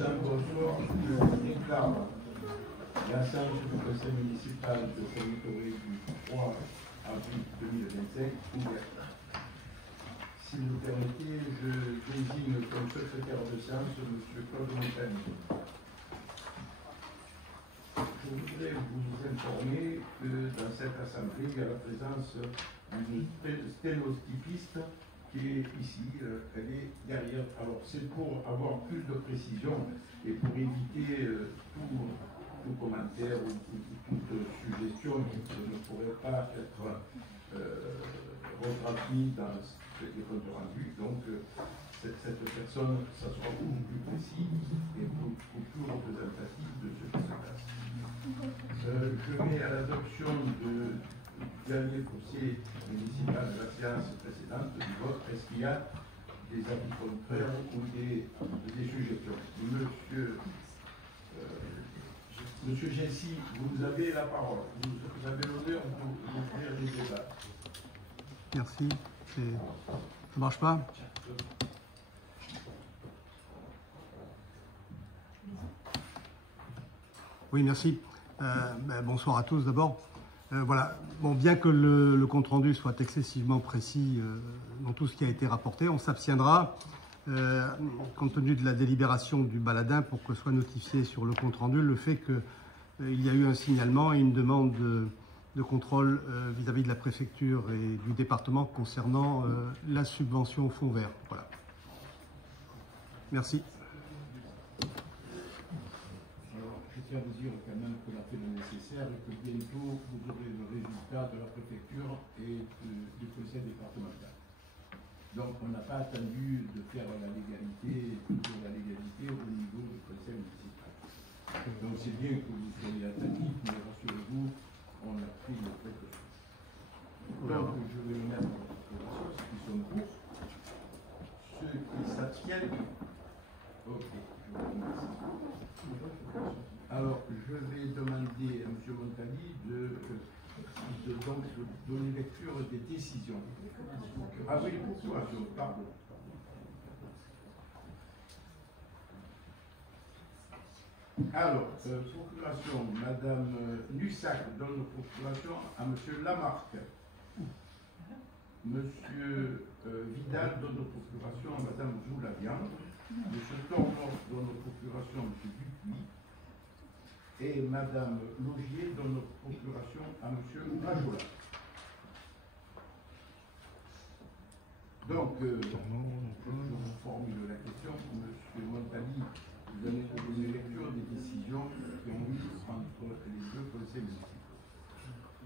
Président, bonsoir. Je déclare la séance du conseil municipal de Saint-Victoré du 3 avril 2025 ouverte. Si vous le permettez, je désigne comme secrétaire de séance M. Claude Montagny. Je voudrais vous informer que dans cette assemblée, il y a la présence d'une sténotypiste qui est ici, elle est derrière. Alors c'est pour avoir plus de précision et pour éviter tout commentaire ou toute suggestion qui ne pourrait pas être retransmise dans les comptes rendus. Donc cette personne, ça sera beaucoup plus précis et beaucoup plus représentatif de ce qui se passe. Je mets à l'adoption du dernier dossier municipal de la séance précédente du vote. Est-ce qu'il y a des avis contraires ou des suggestions? Monsieur Jessi, vous avez la parole. Vous avez l'honneur d'ouvrir les débats. Merci. Ça marche pas? Oui, merci. Bonsoir à tous d'abord. Voilà. Bon, bien que le compte-rendu soit excessivement précis dans tout ce qui a été rapporté, on s'abstiendra compte tenu de la délibération du baladin pour que soit notifié sur le compte-rendu le fait qu'il y a eu un signalement et une demande de contrôle vis-à-vis de la préfecture et du département concernant la subvention au fonds vert. Voilà. Merci. Je tiens à vous dire quand même qu'on a fait le nécessaire et que bientôt vous aurez le résultat de la préfecture et du conseil départemental. Donc on n'a pas attendu de faire la légalité, toujours la légalité au niveau du conseil municipal. Donc c'est bien que vous soyez attentifs, mais rassurez-vous, on a pris le précaution. Donc je vais me mettre en considération ceux qui sont pour, ceux qui s'abstiennent. Ok, je vous remercie. Alors, je vais demander à M. Montagny de donner lecture des décisions. Ah oui, procuration, pardon. Alors, procuration, Madame Nussac donne procuration à M. Lamarck. Monsieur Vidal donne procuration à Madame Zoulavian. M. Tormos donne procuration à M. Dupuis. Et Madame Logier donne procuration à M. Rajola. Donc, je vous formule la question. M. Montagny, vous allez donner lecture des décisions qui ont eu entre les deux conseils municipaux.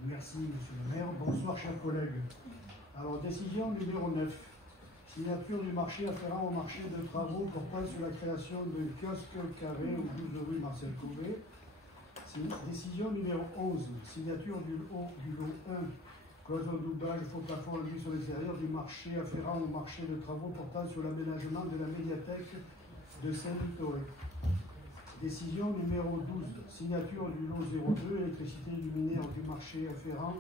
Merci, Monsieur le maire. Bonsoir, chers collègues. Alors, décision numéro 9. Signature du marché afférent au marché de travaux portant sur la création d'un kiosque carré au 12 rue Marcel Couvet. Décision numéro 11, signature du lot 1, cloison doublage, faux plafond, vue sur l'extérieur du marché afférent au marché de travaux portant sur l'aménagement de la médiathèque de Saint-Victoré. Décision numéro 12, signature du lot 02, électricité luminaire du marché afférent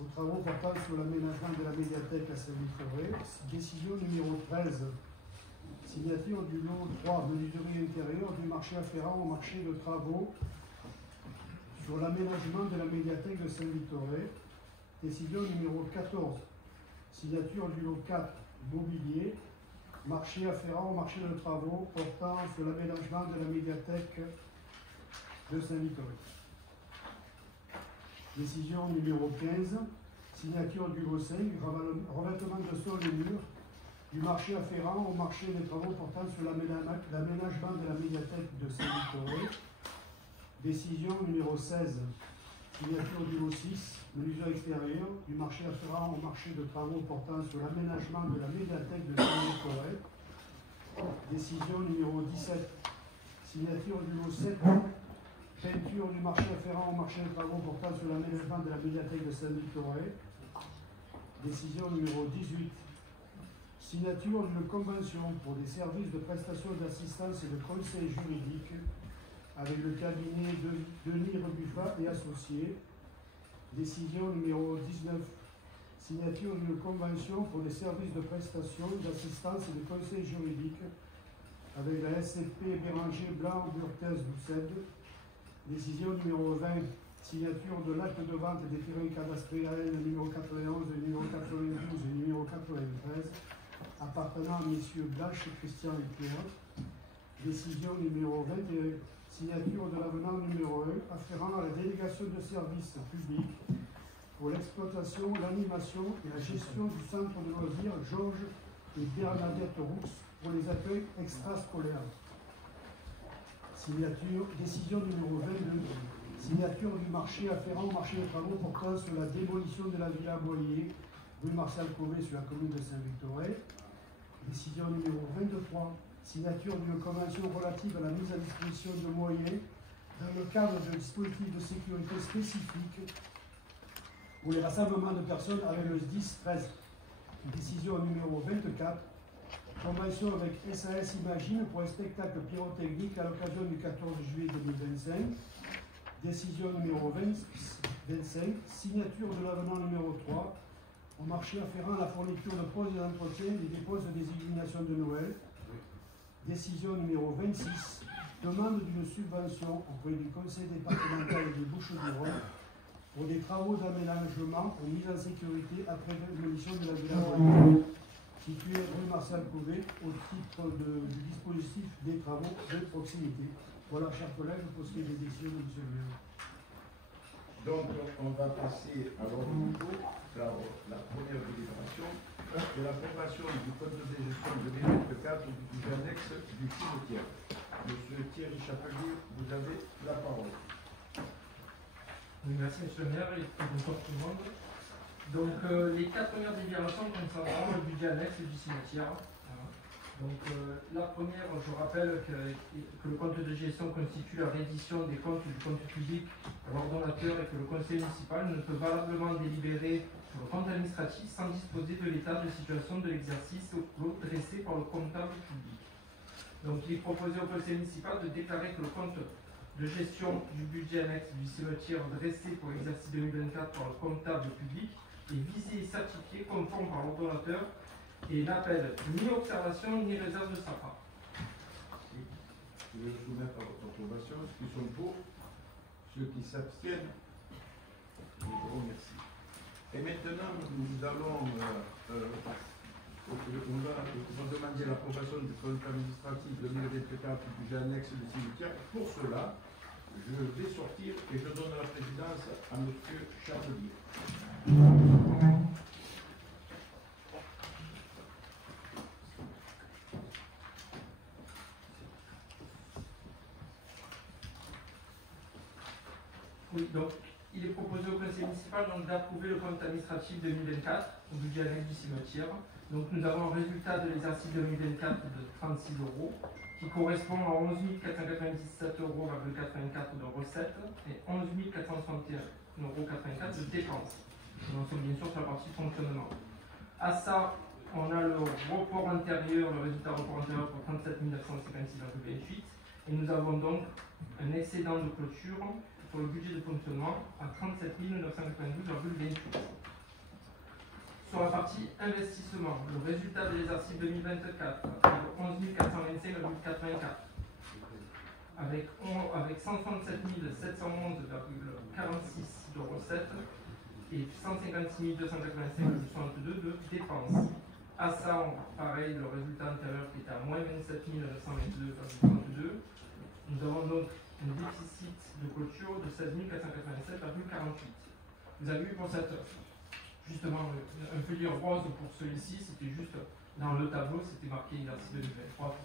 aux travaux portant sur l'aménagement de la médiathèque à Saint-Victoré. Décision numéro 13, signature du lot 3, menuiserie intérieure du marché afférent au marché de travaux sur l'aménagement de la médiathèque de Saint-Victoré. Décision numéro 14. Signature du lot 4, mobilier, marché afférent au marché de travaux portant sur l'aménagement de la médiathèque de Saint-Victoré. Décision numéro 15. Signature du lot 5, revêtement de sol et murs du marché afférent au marché des travaux portant sur l'aménagement de la médiathèque de Saint-Victoré. Décision numéro 16, signature du lot 6, menuiserie extérieure du marché afférent au marché de travaux portant sur l'aménagement de la médiathèque de Saint-Victoré. Décision numéro 17, signature du lot 7, peinture du marché afférent au marché de travaux portant sur l'aménagement de la médiathèque de Saint-Victoré. Décision numéro 18, signature d'une convention pour des services de prestation d'assistance et de conseil juridique avec le cabinet de Denis Rebuffat et associés. Décision numéro 19, signature d'une convention pour des services de prestation, d'assistance et de conseil juridique avec la SCP Béranger Blanc Burthez Doucet. Décision numéro 20, signature de l'acte de vente des terrains cadastrés AN numéro 91, numéro 92 et numéro 93 appartenant à messieurs Blache, Christian et Pierre. Décision numéro 21, signature de l'avenant numéro 1 afférent à la délégation de services publics pour l'exploitation, l'animation et la gestion du centre de loisirs Georges et Bernadette Roux pour les accueils extrascolaires. Signature, décision numéro 22, signature du marché afférent au marché de travaux portant sur la démolition de la Villa Boyer, rue Marcel Couvet sur la commune de Saint-Victorin. Décision numéro 23, signature d'une convention relative à la mise à disposition de moyens dans le cadre d'un dispositif de sécurité spécifique pour les rassemblements de personnes avec le SDIS 13. Décision numéro 24, convention avec SAS Imagine pour un spectacle pyrotechnique à l'occasion du 14 juillet 2025. Décision numéro 25, signature de l'avenant numéro 3 au marché afférent à la fourniture de poses et d'entretien des déposes des illuminations de Noël. Décision numéro 26, demande d'une subvention auprès du conseil départemental des Bouches-du-Rhône pour des travaux d'aménagement ou mise en sécurité après démolition de la Villa Boyer, située rue Marcel Couvet, au titre du dispositif des travaux de proximité. Voilà, chers collègues, pour ce qui est des décisions de M. le maire. Donc, on va passer à l'ordre du jour, la première délibération de l'approbation du compte de gestion 2024 du budget annexe du cimetière. Monsieur Thierry Chapelier, vous avez la parole. Merci Monsieur le maire et bonsoir tout le monde. Donc les 4 premières délibérations concernant le budget annexe du cimetière. Donc la première, je rappelle que le compte de gestion constitue la reddition des comptes du compte public à l'ordonnateur et que le conseil municipal ne peut valablement délibérer sur le compte administratif sans disposer de l'état de situation de l'exercice dressé par le comptable public. Donc il est proposé au conseil municipal de déclarer que le compte de gestion du budget annexe du cimetière dressé pour l'exercice 2024 par le comptable public est visé et certifié conforme par l'ordonnateur et n'appelle ni observation ni réserve de sa part. Je vais soumettre à votre approbation. Ceux qui sont pour, ceux qui s'abstiennent, je vous remercie. Et maintenant, nous allons on va demander l'approbation du compte administratif 2024 du budget annexe du cimetière. Pour cela, je vais sortir et je donne la présidence à M. Chapelier. Oui, donc il est proposé au conseil municipal d'approuver le compte administratif 2024 au budget annexe du cimetière. Donc nous avons un résultat de l'exercice 2024 de 36 euros qui correspond à 11 497,84 euros de recettes et 11 461,84 euros de dépenses. Nous en sommes bien sûr sur la partie fonctionnement. À ça, on a le report antérieur, le résultat report antérieur pour 37 956,28 et nous avons donc un excédent de clôture pour le budget de fonctionnement à 37 992,28. Sur la partie investissement, le résultat de l'exercice 2024 est de 11 425,84 avec 167 711,46 de recettes et 156 285,62 de dépenses. À ça, pareil, le résultat antérieur qui était à moins 27 922,32. Nous avons donc un déficit de clôture de 16 487,48. Vous avez vu pour cette, justement, un feuillet rose pour celui-ci, c'était juste dans le tableau, c'était marqué exercice 2023.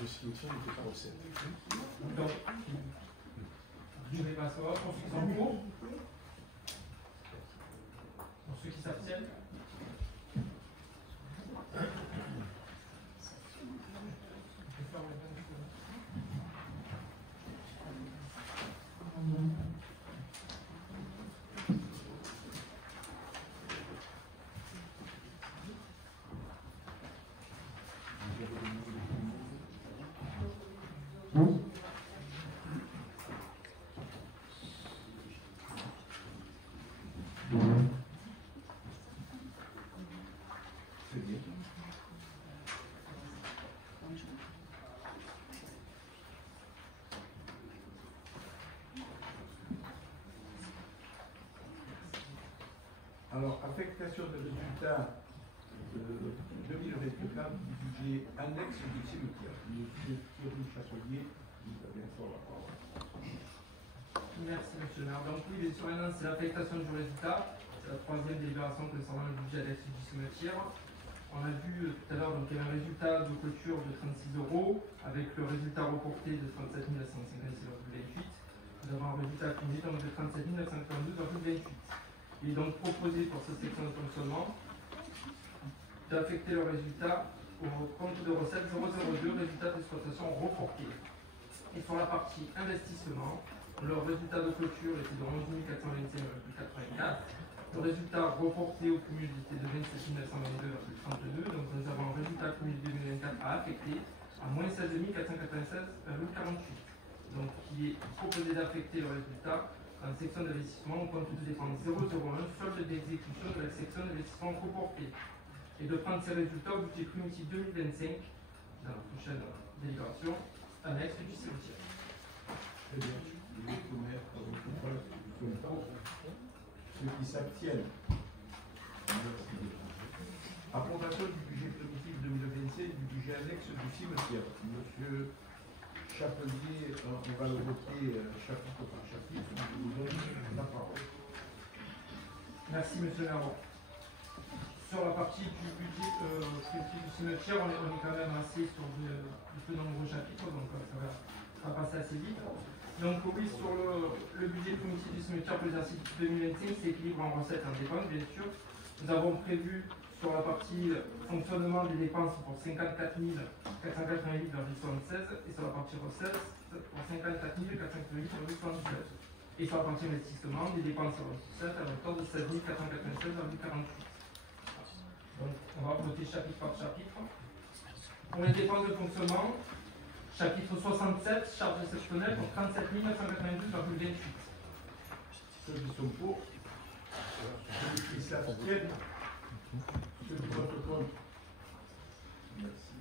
Le cimetière n'était pas recette. Donc, je vais passer pour ceux qui sont pour, pour ceux qui s'abstiennent. Alors, affectation de résultats 2024 du budget annexe du cimetière. Monsieur Thierry Chasselier, vous avez encore la parole. Merci, monsieur le maire. Donc, oui, bien sûr, maintenant, c'est l'affectation du résultat. C'est la troisième délibération concernant le budget annexe du cimetière. On a vu tout à l'heure qu'il y a un résultat de clôture de 36 €, avec le résultat reporté de 37 956,28 €. Nous avons un résultat accumulé donc de 37 952,28 €. Il est donc proposé pour cette section de fonctionnement d'affecter le résultat au compte de recettes 002, résultat d'exploitation reporté. Et sur la partie investissement, le résultat de clôture était de 11 425,84. Le résultat reporté au cumul était de 27 922,32. Donc nous avons un résultat cumul 2024 à affecter à moins 16 496,48. Donc qui est proposé d'affecter le résultat en section d'investissement au compte de dépenses 001, solde d'exécution de la section d'investissement reporté. Et de prendre ces résultats au budget primitif 2025 dans la prochaine délibération annexe du cimetière. Très bien. Je vais soumettre à votre vote ceux qui s'abstiennent. Merci. Approbation du budget primitif 2025 du budget annexe du cimetière. Monsieur Chapelier, on va le voter chapitre par chapitre. Je vous donne la parole. Merci, monsieur Laurent. Sur la partie du budget primitif du cimetière, on est quand même assez sur de peu nombreux chapitres, donc ça va passer assez vite. Donc oui, sur le budget primitif du cimetière pour l'exercice 2025, c'est équilibre en recettes et en dépenses, bien sûr. Nous avons prévu sur la partie fonctionnement des dépenses pour 54 488,76 et sur la partie recettes pour 54 488,76. Et sur la partie investissement, des dépenses sur recettes à hauteur de 16 496,48. Donc on va voter chapitre par chapitre. Pour les dépenses de fonctionnement, chapitre 67, charges exceptionnelles pour 37 992,28. Ceux qui sont pour, ceux qui s'abstiennent, ceux qui votent contre. Merci.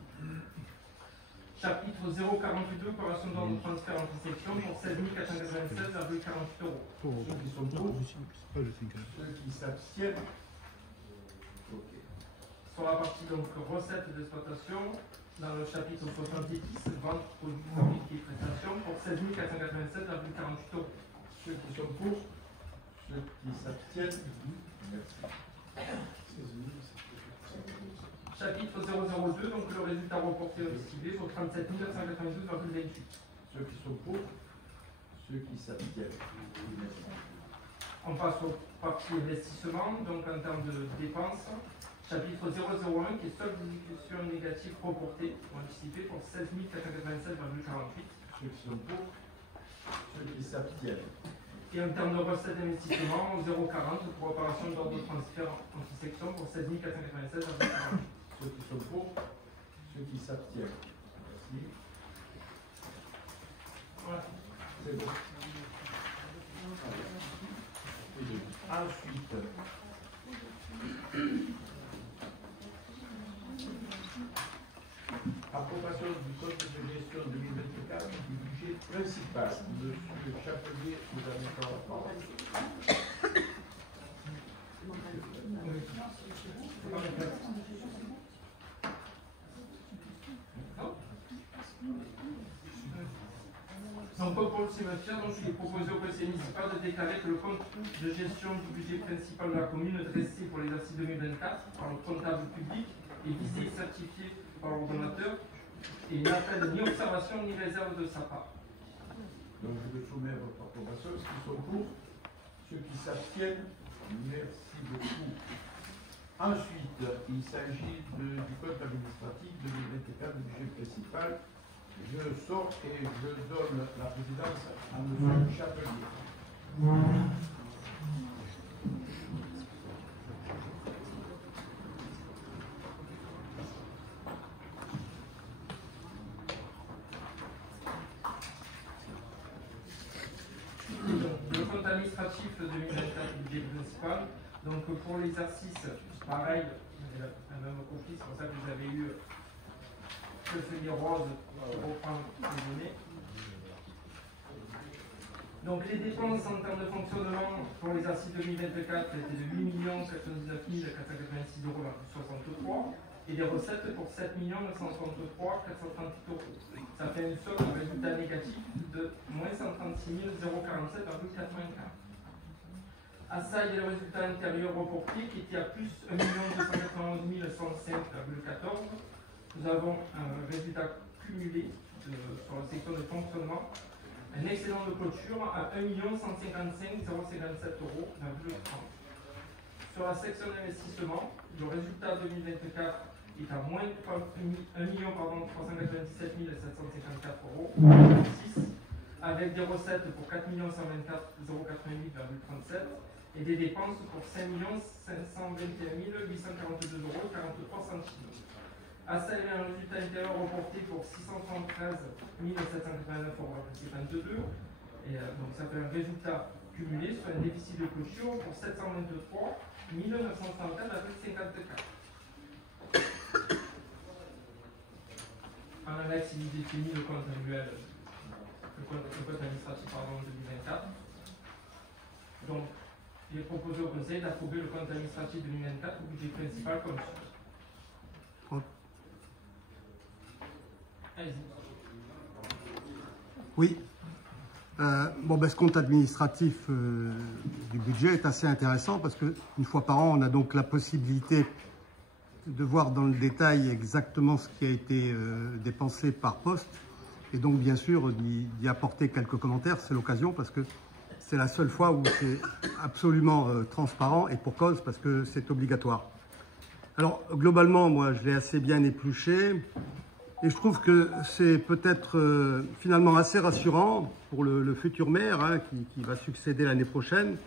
Chapitre 042, opération d'ordre de transfert entre sections pour 16 496,48 €. Ceux qui sont pour, ceux qui s'abstiennent. Ok. Sur la partie donc recettes d'exploitation, dans le chapitre 70, vente, produits, fabriqués, prestations, pour 16 487,48 €. Ceux qui sont pour, ceux qui s'abstiennent. Merci. Chapitre 002, donc le résultat reporté au SIB pour 37 992,28. Ceux qui sont pour, ceux qui s'abstiennent. Merci. On passe au partie investissement, donc en termes de dépenses. Chapitre 001 qui est solde d'exécution négative reportée ou anticipée pour 16 487,48. Ceux qui sont pour, ceux qui s'abstiennent. Et en termes de recettes d'investissement, 0,40 pour opération d'ordre de transfert entre sections pour 16 496,48. Ceux qui sont pour, ceux qui s'abstiennent. Merci. Voilà. C'est bon. Ensuite, approbation du code de gestion 2024 du budget principal. Monsieur Chapelier, vous avez encore la parole. Donc pour le cimetière, il est proposé au conseil municipal de déclarer que le compte de gestion du budget principal de la commune dressé pour l'exercice 2024 par le comptable public est visé et certifié par l'ordonnateur et il n'appelle ni observation ni réserve de sa part. Donc je vais soumettre votre approbation. Ceux qui sont pour, ceux qui s'abstiennent, merci beaucoup. Ensuite, il s'agit du code administratif 2024 du budget principal. Je sors et je donne la présidence à M. Chapelier. Le compte administratif 2024 du budget principal. Donc pour l'exercice, pareil, la même copie, c'est pour ça que vous avez eu le feuillet rose pour reprendre les données. Donc les dépenses en termes de fonctionnement pour l'exercice 2024 étaient de 8 99 486,63 € et des recettes pour 7 933 438 €. Ça fait une somme, un résultat négatif de moins 136 047,95 €. À ça, il y a le résultat intérieur reporté qui était à plus 1 291 105,14 €. Nous avons un résultat cumulé sur la section de fonctionnement, un excédent de clôture à 1 155 057,30 €. Sur la section d'investissement, le résultat 2024 est à moins 1 397 754,6 €, avec des recettes pour 4 124 088,37 € et des dépenses pour 5 521 842,43 €. À ça, il y a un résultat intérieur reporté pour 673 789,22 €. Et donc ça fait un résultat cumulé sur un déficit de clôture pour 723 934,54 €. En annexe, il définit le compte annuel, le compte administratif pardon, 2024. Donc, il est proposé au Conseil d'approuver le compte administratif 2024 au budget principal comme suit. Oui. Ce compte administratif du budget est assez intéressant parce qu'une fois par an, on a donc la possibilité de voir dans le détail exactement ce qui a été dépensé par poste et donc bien sûr d'y apporter quelques commentaires. C'est l'occasion parce que c'est la seule fois où c'est absolument transparent et pour cause parce que c'est obligatoire. Alors globalement, moi je l'ai assez bien épluché. Et je trouve que c'est peut-être finalement assez rassurant pour le futur maire qui va succéder l'année prochaine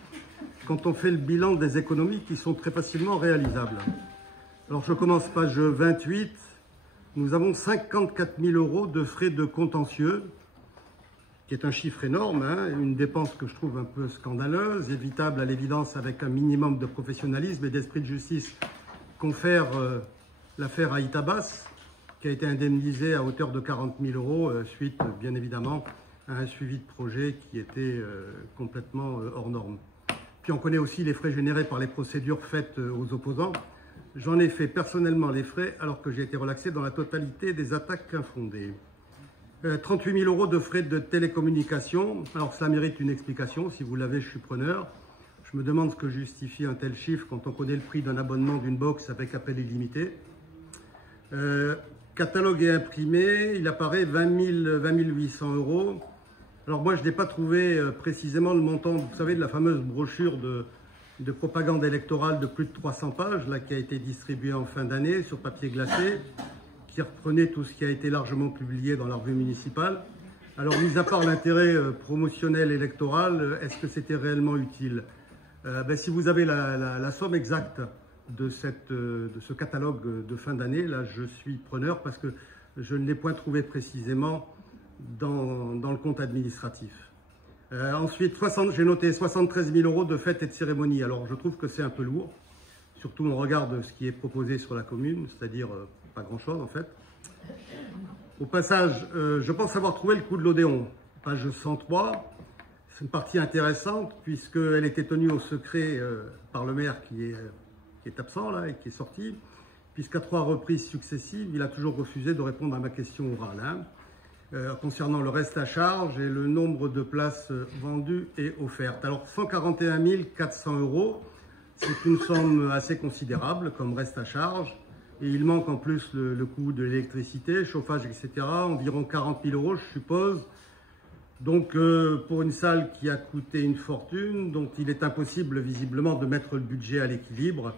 quand on fait le bilan des économies qui sont très facilement réalisables. Alors je commence page 28. Nous avons 54 000 € de frais de contentieux, qui est un chiffre énorme, une dépense que je trouve un peu scandaleuse, évitable à l'évidence avec un minimum de professionnalisme et d'esprit de justice, confère l'affaire Aïtabas, qui a été indemnisé à hauteur de 40 000 € suite, bien évidemment, à un suivi de projet qui était complètement hors norme. Puis on connaît aussi les frais générés par les procédures faites aux opposants. J'en ai fait personnellement les frais alors que j'ai été relaxé dans la totalité des attaques infondées. 38 000 € de frais de télécommunication. Alors cela mérite une explication. Si vous l'avez, je suis preneur. Je me demande ce que justifie un tel chiffre quand on connaît le prix d'un abonnement d'une box avec appel illimité. Catalogue et imprimé, il apparaît 20 800 €. Alors moi, je n'ai pas trouvé précisément le montant, vous savez, de la fameuse brochure de propagande électorale de plus de 300 pages, là, qui a été distribuée en fin d'année sur papier glacé, qui reprenait tout ce qui a été largement publié dans la revue municipale. Alors, mis à part l'intérêt promotionnel électoral, est-ce que c'était réellement utile? Si vous avez la somme exacte de ce catalogue de fin d'année, là je suis preneur parce que je ne l'ai point trouvé précisément dans le compte administratif. Ensuite, j'ai noté 73 000 € de fêtes et de cérémonies. Alors je trouve que c'est un peu lourd, surtout on regarde ce qui est proposé sur la commune, c'est-à-dire pas grand-chose en fait. Au passage, je pense avoir trouvé le coût de l'Odéon, page 103. C'est une partie intéressante puisqu'elle était tenue au secret par le maire qui est absent là et qui est sorti, puisqu'à 3 reprises successives, il a toujours refusé de répondre à ma question orale concernant le reste à charge et le nombre de places vendues et offertes. Alors 141 400 €, c'est une somme assez considérable comme reste à charge, et il manque en plus le coût de l'électricité, chauffage, etc., environ 40 000 € je suppose. Donc pour une salle qui a coûté une fortune, dont il est impossible visiblement de mettre le budget à l'équilibre,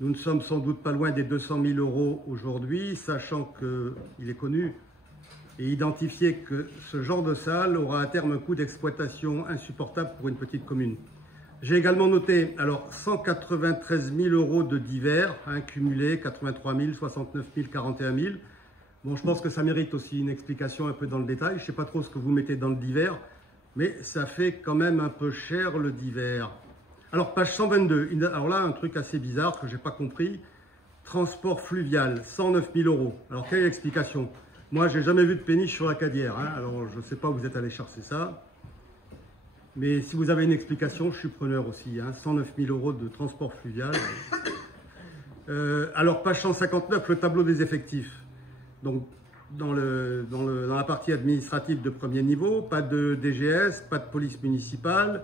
nous ne sommes sans doute pas loin des 200 000 € aujourd'hui, sachant qu'il est connu et identifié que ce genre de salle aura à terme un coût d'exploitation insupportable pour une petite commune. J'ai également noté 193 000 € de divers, cumulés, 83 000, 69 000, 41 000. Bon, je pense que ça mérite aussi une explication un peu dans le détail. Je ne sais pas trop ce que vous mettez dans le divers, mais ça fait quand même un peu cher le divers. Alors, page 122, alors là, un truc assez bizarre que je n'ai pas compris. Transport fluvial, 109 000 €. Alors, quelle est l'explication? Moi, je n'ai jamais vu de péniche sur la Cadière, alors je ne sais pas où vous êtes allé chercher ça. Mais si vous avez une explication, je suis preneur aussi. 109 000 € de transport fluvial. Alors, page 159, le tableau des effectifs. Donc, dans la partie administrative de premier niveau, pas de DGS, pas de police municipale,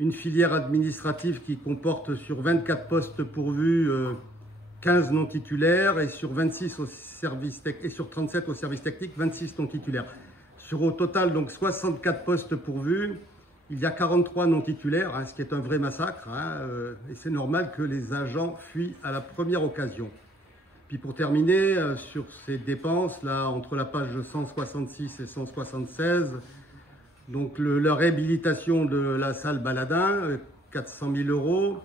une filière administrative qui comporte sur 24 postes pourvus 15 non titulaires et sur 26 au service et sur 37 au service technique, 26 non titulaires. Sur au total donc 64 postes pourvus, il y a 43 non titulaires, ce qui est un vrai massacre, et c'est normal que les agents fuient à la première occasion. Puis pour terminer, sur ces dépenses, là, entre la page 166 et 176, donc la réhabilitation de la salle Baladin, 400 000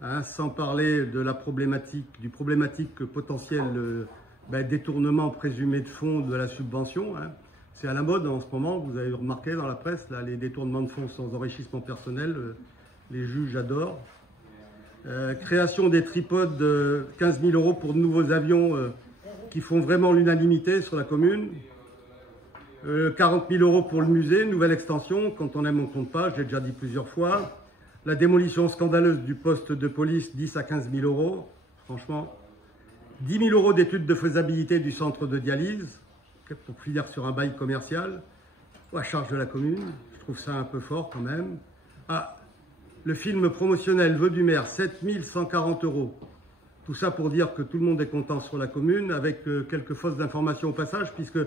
€, sans parler de la problématique potentiel détournement présumé de fonds de la subvention. C'est à la mode en ce moment, vous avez remarqué dans la presse, là, les détournements de fonds sans enrichissement personnel, les juges adorent. Création des tripodes, 15 000 € pour de nouveaux avions qui font vraiment l'unanimité sur la commune. 40 000 € pour le musée, nouvelle extension, quand on aime on compte pas, j'ai déjà dit plusieurs fois. La démolition scandaleuse du poste de police, 10 à 15 000 €, franchement. 10 000 € d'études de faisabilité du centre de dialyse, pour finir sur un bail commercial, à charge de la commune. Je trouve ça un peu fort quand même. Le film promotionnel Vœux du maire, 7 140 €. Tout ça pour dire que tout le monde est content sur la commune, avec quelques fausses informations au passage, puisque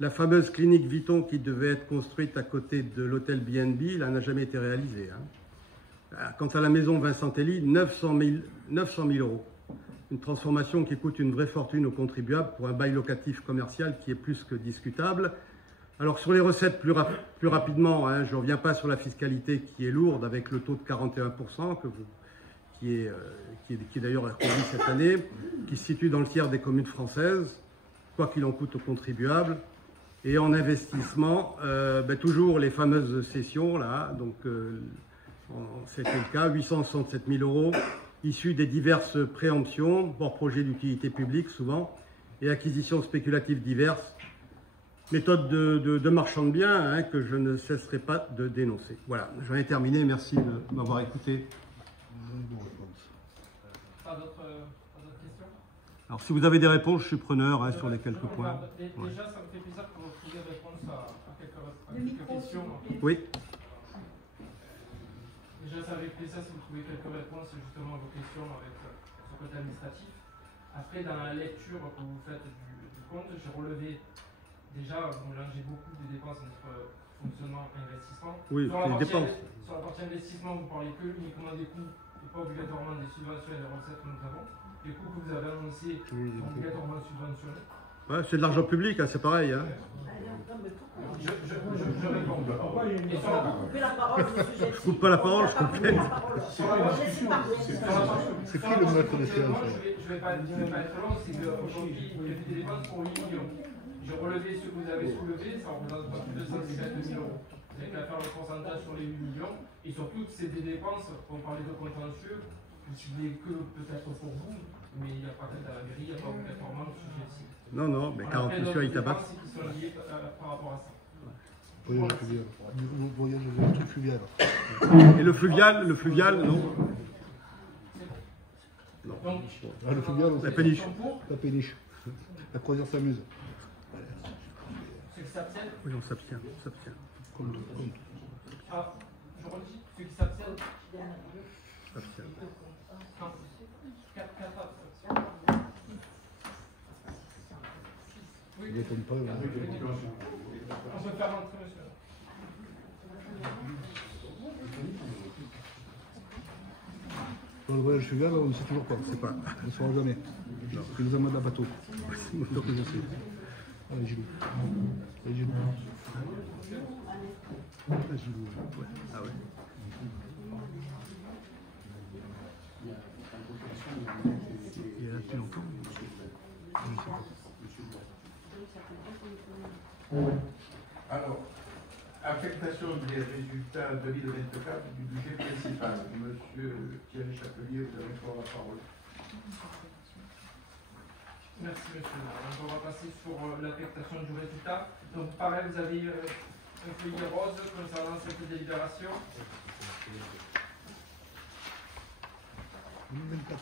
la fameuse clinique Vuitton qui devait être construite à côté de l'hôtel B&B, là, n'a jamais été réalisée. Quant à la maison Vincent Telly, 900 000 €. Une transformation qui coûte une vraie fortune aux contribuables pour un bail locatif commercial qui est plus que discutable. Alors sur les recettes, plus rapidement, je ne reviens pas sur la fiscalité qui est lourde avec le taux de 41%, qui est d'ailleurs reconduit cette année, qui se situe dans le tiers des communes françaises, quoi qu'il en coûte aux contribuables. Et en investissement, toujours les fameuses cessions, là, donc c'était le cas, 867 000 €, issus des diverses préemptions, hors projet d'utilité publique souvent, et acquisitions spéculatives diverses. Méthode de marchand de biens que je ne cesserai pas de dénoncer. Voilà, j'en ai terminé, merci de m'avoir écouté. Pas d'autres questions? Alors si vous avez des réponses, je suis preneur sur les quelques points. Déjà, ça me fait plaisir que vous trouviez réponse à quelques questions. Oui. Déjà, ça fait plaisir si vous trouvez quelques réponses justement à vos questions avec ce côté administratif. Après, dans la lecture que vous faites du compte, j'ai relevé déjà, vous mélangez beaucoup des dépenses entre fonctionnement et investissement. Oui, sur la dépenses. Sur la partie investissement, vous parlez que uniquement des coûts et pas obligatoirement des subventions et des recettes que nous avons. Les coûts que vous avez annoncés sont obligatoirement subventionnés. Ouais, c'est de l'argent public, c'est pareil. Je réponds. Et sur Je coupe pas la parole, je complète. C'est qui le maître de séance? Je vais pas être long, c'est qu'aujourd'hui, il y a des dépenses pour 8 millions. J'ai relevé ce que vous avez soulevé, ça représente pas plus de 150 000 €. Vous n'avez qu'à faire le pourcentage sur les 8 millions. Et surtout, c'est des dépenses, on parlait de contentieux, qui n'est que peut-être pour vous, mais il n'y a pas que dans la mairie, il n'y a pas obligatoirement de sujet. Non, mais 40 monsieur à Itabac. Qui sont liées par rapport à ça. Voyage fluvial. Voyage le truc fluvial. Et le fluvial, non. Donc, Le fluvial, La péniche. La péniche. La croisière s'amuse. ceux qui s'abstiennent. Oui, on s'abstient. Contre. Ah, je redis, ceux qui s'abstiennent. S'abstient. 4 abstentions. Oui, Il répond pas. on peut faire rentrer, monsieur. Dans le voyage fluvial, on ne sait toujours pas. On ne sait pas. On ne saura jamais. Que les amas de la bateau. C'est mon tour que je sais. Allez, Gilou. Allez, Gilou. Ah ouais. Il est là depuis longtemps. Alors, affectation des résultats 2024 du budget principal. Monsieur Thierry Chapelier, vous avez encore la parole. Merci, monsieur. Donc, on va passer sur l'affectation du résultat. Donc, pareil, vous avez un feuillet rose concernant cette délibération. 2024.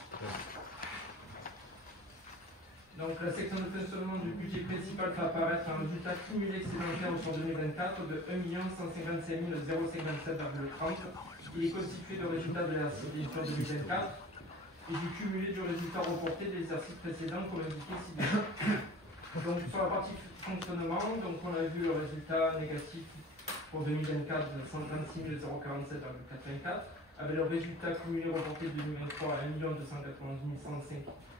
Donc la section de fonctionnement du budget principal fait apparaître un résultat cumulé excédentaire sur 2024 de 1 155 057,30. Il est constitué de résultats de l'exercice 2024 et du cumulé du résultat reporté des exercices précédents comme indiqué ci-dessus. Donc sur la partie fonctionnement, donc on a vu le résultat négatif pour 2024 de 136 047,84 avec le résultat cumulé reporté de 2023 à 1 291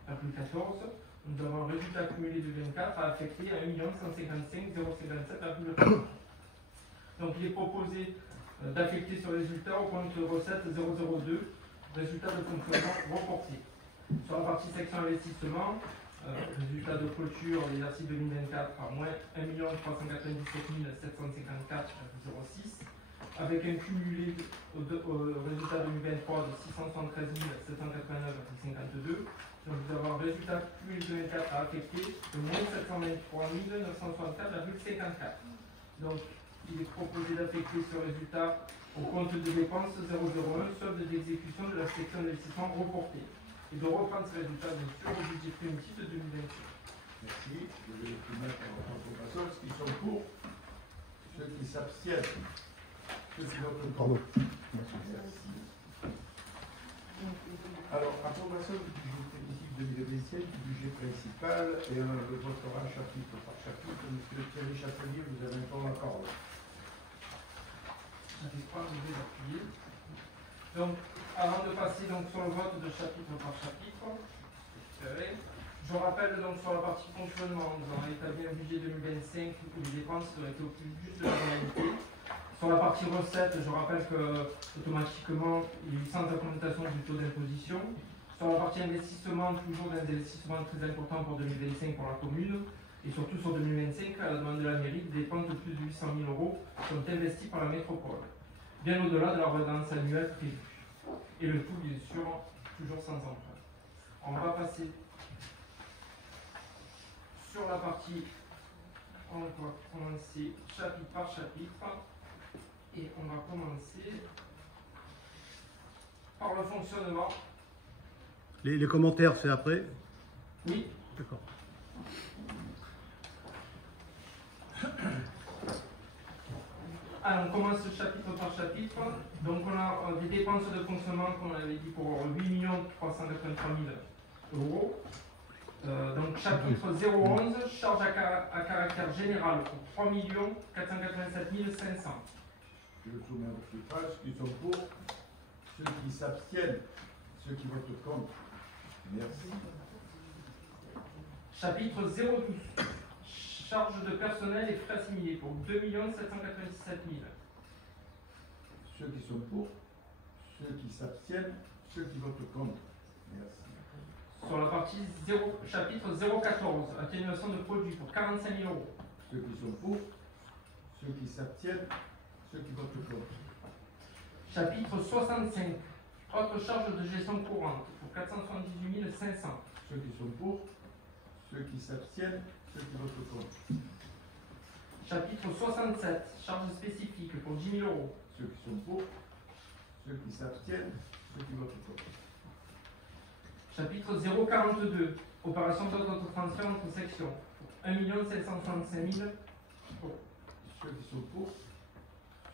105,14. Nous avons un résultat cumulé de 2024 à affecter à 1 155 057,14. Donc il est proposé d'affecter ce résultat au compte recette 002, résultat de fonctionnement reporté. Sur la partie section investissement, résultat de clôture l'exercice 2024 à moins 1 397 754,06, avec un cumulé au résultat 2023 de 673 789,52. Donc nous avons un résultat cumulé 2024 à affecter de moins 723 964,54. Donc il est proposé d'affecter ce résultat au compte de dépenses 001, solde d'exécution de la section d'investissement reportée, et de reprendre ce résultat bien sûr au budget primitif de 2025. Merci. Je vais soumettre en approbation ceux qui sont pour, ceux qui s'abstiennent, ceux qui votent Pardon. Merci. Alors, approbation du budget primitif 2025, du budget principal, et on le votera chapitre par chapitre. Monsieur Thierry Chapelier, vous avez encore la parole. Donc, avant de passer donc, sur le vote de chapitre par chapitre, je rappelle donc sur la partie fonctionnement, nous avons établi un budget 2025 où les dépenses auraient été au plus juste de la réalité. Sur la partie recette, je rappelle que automatiquement il y a eu sans augmentation du taux d'imposition. Sur la partie investissement, toujours des investissements très importants pour 2025 pour la commune. Et surtout sur 2025, à la demande de la mairie, des dépenses de plus de 800 000 euros sont investies par la métropole, bien au-delà de la redevance annuelle prévue. Et le tout, bien sûr, toujours sans emprunt. On va passer sur la partie, on va commencer chapitre par chapitre, et on va commencer par le fonctionnement. Les commentaires, c'est après? Oui. D'accord. Alors, on commence chapitre par chapitre. Donc, on a des dépenses de fonctionnement, comme on avait dit, pour 8 383 000 euros. Donc, chapitre 011, charge à caractère général pour 3 487 500. Je le soumets à votre suffrage. Ceux qui sont pour, ceux qui s'abstiennent, ceux qui votent contre. Merci. Chapitre 012, charge de personnel et frais assimilés pour 2 797 000. Ceux qui sont pour, ceux qui s'abstiennent, ceux qui votent contre. Merci. Sur la partie chapitre 014, atténuation de produits pour 45 000 euros. Ceux qui sont pour, ceux qui s'abstiennent, ceux qui votent contre. Chapitre 65, autres charges de gestion courante pour 478 500. Ceux qui sont pour, ceux qui s'abstiennent, ceux qui votent contre. Chapitre 67, charges spécifiques pour 10 000 euros. Ceux qui sont pour, ceux qui s'abstiennent, ceux qui votent contre. Chapitre 042, opération d'autres transferts entre sections pour 1 765 000 euros. Ceux qui sont pour,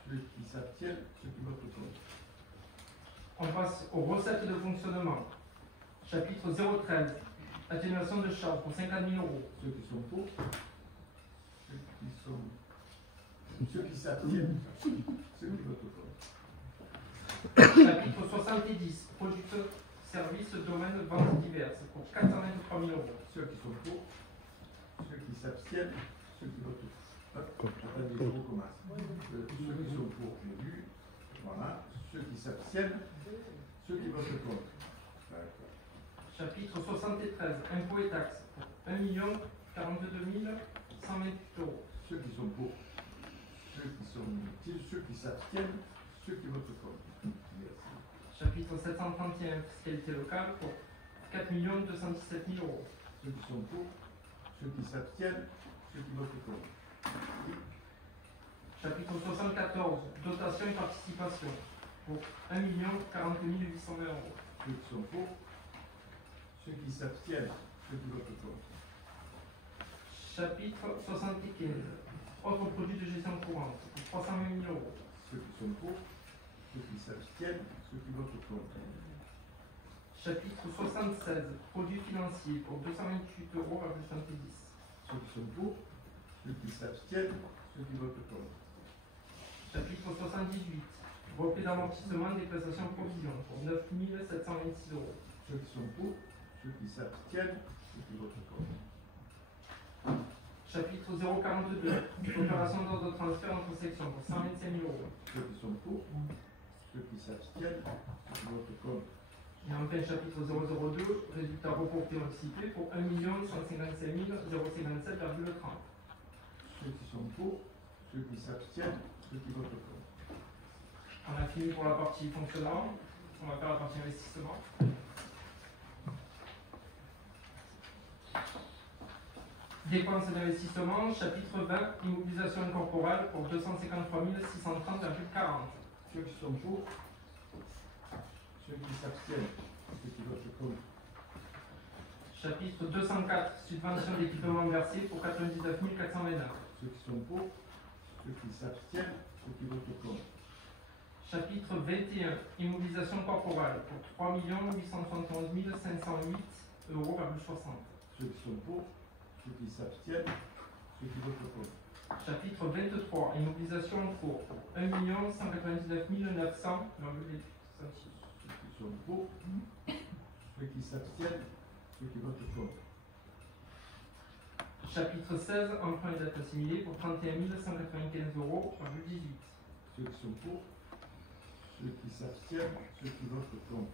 ceux qui s'abstiennent, ceux qui votent contre. On passe aux recettes de fonctionnement. Chapitre 013, atténuation de charges pour 50 000 euros. Ceux qui sont pour, ceux qui s'abstiennent, ceux qui votent contre. Chapitre 70, producteurs, services, domaines, ventes diverses pour 423 000 euros. Ceux qui sont pour, ceux qui s'abstiennent, ceux qui votent contre. Attendez, je recommence. Ceux qui sont pour, j'ai vu. Voilà. Ceux qui s'abstiennent, ceux qui votent contre. D'accord. Chapitre 73, impôts et taxes pour 1 042 128 euros. Ceux qui sont pour, ceux qui s'abstiennent, ceux qui votent contre. Merci. Chapitre 731, fiscalité locale pour 4 217 000 euros. Ceux qui sont pour, ceux qui s'abstiennent, ceux qui votent contre. Chapitre 74, dotation et participation, pour 1 40 820 euros. Ceux qui sont pour, ceux qui s'abstiennent, ceux qui votent contre. Chapitre 75, autres produits de gestion courante, pour 320 000 euros. Ceux qui sont pour, ceux qui s'abstiennent, ceux qui votent contre. Chapitre 76, produits financiers, pour 228 euros à 70. Ceux qui sont pour, ceux qui s'abstiennent, ceux qui votent contre. Chapitre 78, repris d'amortissement des prestations provision, pour 9 726 euros. Ceux qui sont pour, ceux qui s'abstiennent, ceux qui votent contre. Chapitre 042, opération d'ordre de transfert entre sections, pour 125 000 euros. Ceux qui sont pour, ceux qui s'abstiennent, ceux qui votent contre. Et enfin, chapitre 002, résultat reporté ou anticipé pour 1 155 057,30. Ceux qui sont pour, ceux qui s'abstiennent, ceux qui votent contre. On a fini pour la partie fonctionnement. On va faire la partie investissement. Dépenses d'investissement, chapitre 20, immobilisation incorporelle pour 253 630,40. Ceux qui sont pour, ceux qui s'abstiennent, ceux qui votent contre. Chapitre 204, subvention d'équipement versé pour 99 429. Ceux qui sont pour, ceux qui s'abstiennent, ceux qui votent contre. Chapitre 21, immobilisation corporelle pour 3 871 508,60 euros. Ceux qui sont pour, ceux qui s'abstiennent, ceux qui votent contre. Chapitre 23, immobilisation en cours pour 1 199 900,68. Ceux qui sont pour, ceux qui s'abstiennent, ceux qui votent contre. Chapitre 16, emprunt et dette assimilée pour 31 195,18 euros. Ceux qui sont pour, ceux qui s'abstiennent, ceux qui votent contre.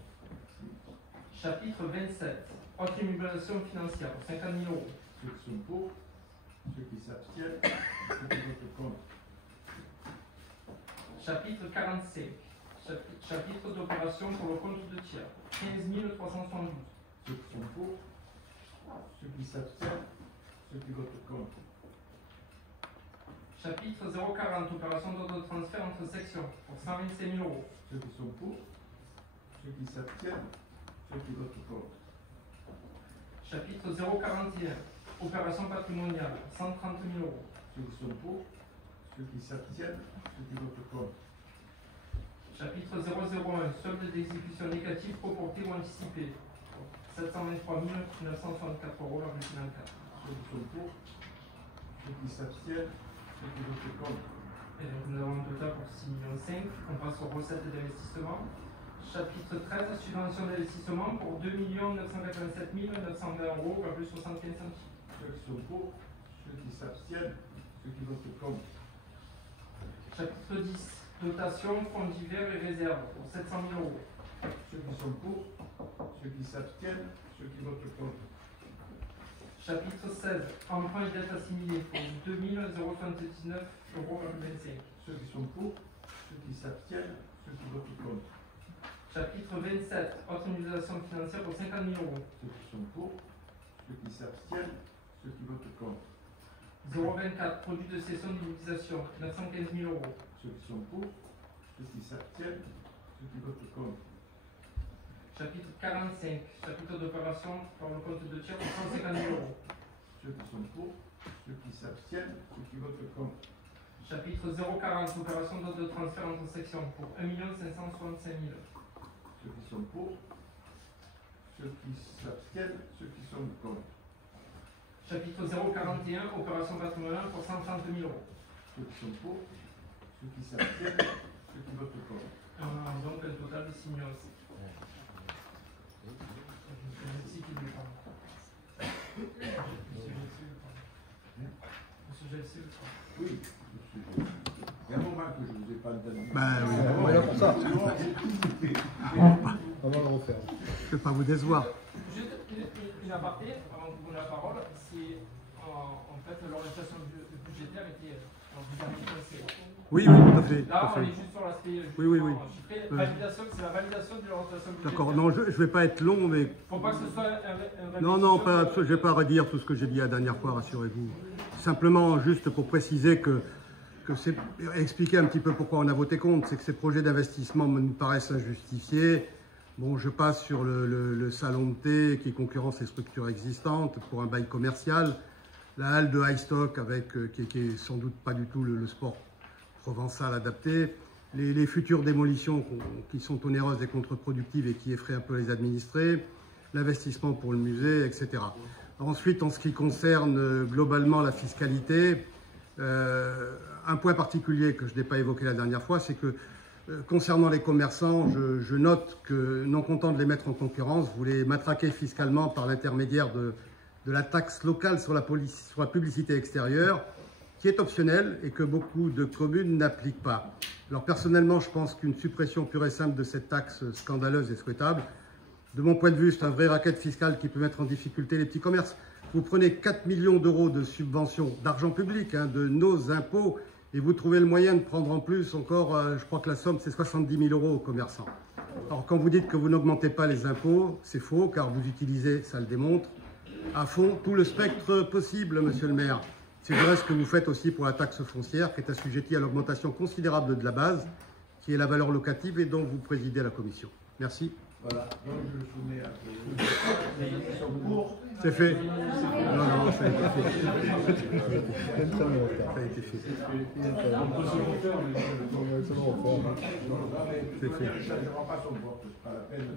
Chapitre 27, autre immobilisation financière pour 50 000 euros. Ceux qui sont pour, ceux qui s'abstiennent, ceux qui votent contre. Chapitre 45, chapitre d'opération pour le compte de tiers, 15 372. Ceux qui sont pour, ceux qui s'abstiennent, ceux qui votent contre. Chapitre 040, opération d'ordre de transfert entre sections pour 125 000 euros. Ceux qui sont pour, ceux qui s'abstiennent, ceux qui votent contre. Chapitre 041, opération patrimoniale, 130 000 euros. Ceux qui sont pour, ceux qui s'abstiennent, ceux qui votent contre. Chapitre 001, solde d'exécution négative reportée ou anticipée, 723 964,94 euros. Ceux qui sont pour, ceux qui s'abstiennent, ceux qui votent contre. Et donc nous avons un total pour 6,5 millions. On passe aux recettes d'investissement. Chapitre 13, subvention d'investissement pour 2 987 920,75 euros. Ceux qui sont pour, ceux qui s'abstiennent, ceux qui votent contre. Chapitre 10, dotation, fonds divers et réserves pour 700 000 euros. Ceux qui sont pour, ceux qui s'abstiennent, ceux qui votent contre. Chapitre 16, emprunt et dette assimilée pour 2 079,25 euros. Ceux qui sont pour, ceux qui s'abstiennent, ceux qui votent contre. Chapitre 27, autre utilisation financière pour 50 000 euros. Ceux qui sont pour, ceux qui s'abstiennent, ceux qui votent contre. 024, produit de cession d'utilisation, 915 000 euros. Ceux qui sont pour, ceux qui s'abstiennent, ceux qui votent contre. Chapitre 45, chapitre d'opération par le compte de tiers pour 150 000 euros. Ceux qui sont pour, ceux qui s'abstiennent, ceux qui votent contre. Chapitre 040, opération d'ordre de transfert entre sections pour 1 565 000. Ceux qui sont pour, ceux qui s'abstiennent, ceux qui sont contre. Chapitre 041, opération patrimoniale pour 130 000 euros. Ceux qui sont pour, ceux qui s'abstiennent, ceux qui votent contre. On a donc un total de 6 millions. Monsieur Gelsi, le parle. Oui, monsieur. Il y a un moment que je ne vous ai pas entendu. Ben oui, On est là pour ça. On va le refaire. je ne vais pas vous décevoir. Juste une aparté, avant de vous donner la parole, c'est en fait l'orientation budgétaire était vous avez pensé. Oui, oui, tout à fait. Là, tout à on fait. est juste sur l'aspect Oui. chiffré. Validation, c'est la validation de l'orientation budgétaire. D'accord, non, je ne vais pas être long, mais... Faut pas que ce soit un Non, je ne vais pas redire tout ce que j'ai dit la dernière fois, rassurez-vous. Simplement, juste pour préciser que expliquer un petit peu pourquoi on a voté contre, c'est que ces projets d'investissement nous paraissent injustifiés. Bon, je passe sur le salon de thé qui concurrence les structures existantes pour un bail commercial. La halle de high stock qui est sans doute pas du tout le sport provençal adapté. Les futures démolitions qui sont onéreuses et contre-productives et qui effraient un peu les administrés. L'investissement pour le musée, etc. Ensuite, en ce qui concerne globalement la fiscalité, un point particulier que je n'ai pas évoqué la dernière fois, c'est que concernant les commerçants, je note que, non content de les mettre en concurrence, vous les matraquez fiscalement par l'intermédiaire de la taxe locale sur la publicité extérieure, qui est optionnelle et que beaucoup de communes n'appliquent pas. Alors personnellement, je pense qu'une suppression pure et simple de cette taxe scandaleuse est souhaitable. De mon point de vue, c'est un vrai racket fiscal qui peut mettre en difficulté les petits commerces. Vous prenez 4 millions d'euros de subventions, d'argent public, de nos impôts, et vous trouvez le moyen de prendre en plus encore, je crois que la somme, c'est 70 000 euros aux commerçants. Alors quand vous dites que vous n'augmentez pas les impôts, c'est faux, car vous utilisez, ça le démontre, à fond tout le spectre possible, monsieur le maire. C'est vrai ce que vous faites aussi pour la taxe foncière, qui est assujettie à l'augmentation considérable de la base, qui est la valeur locative et dont vous présidez la commission. Merci. Voilà, donc je le soumets à tous. C'est fait. Non, ça a été fait. Ça a été fait. C'est fait.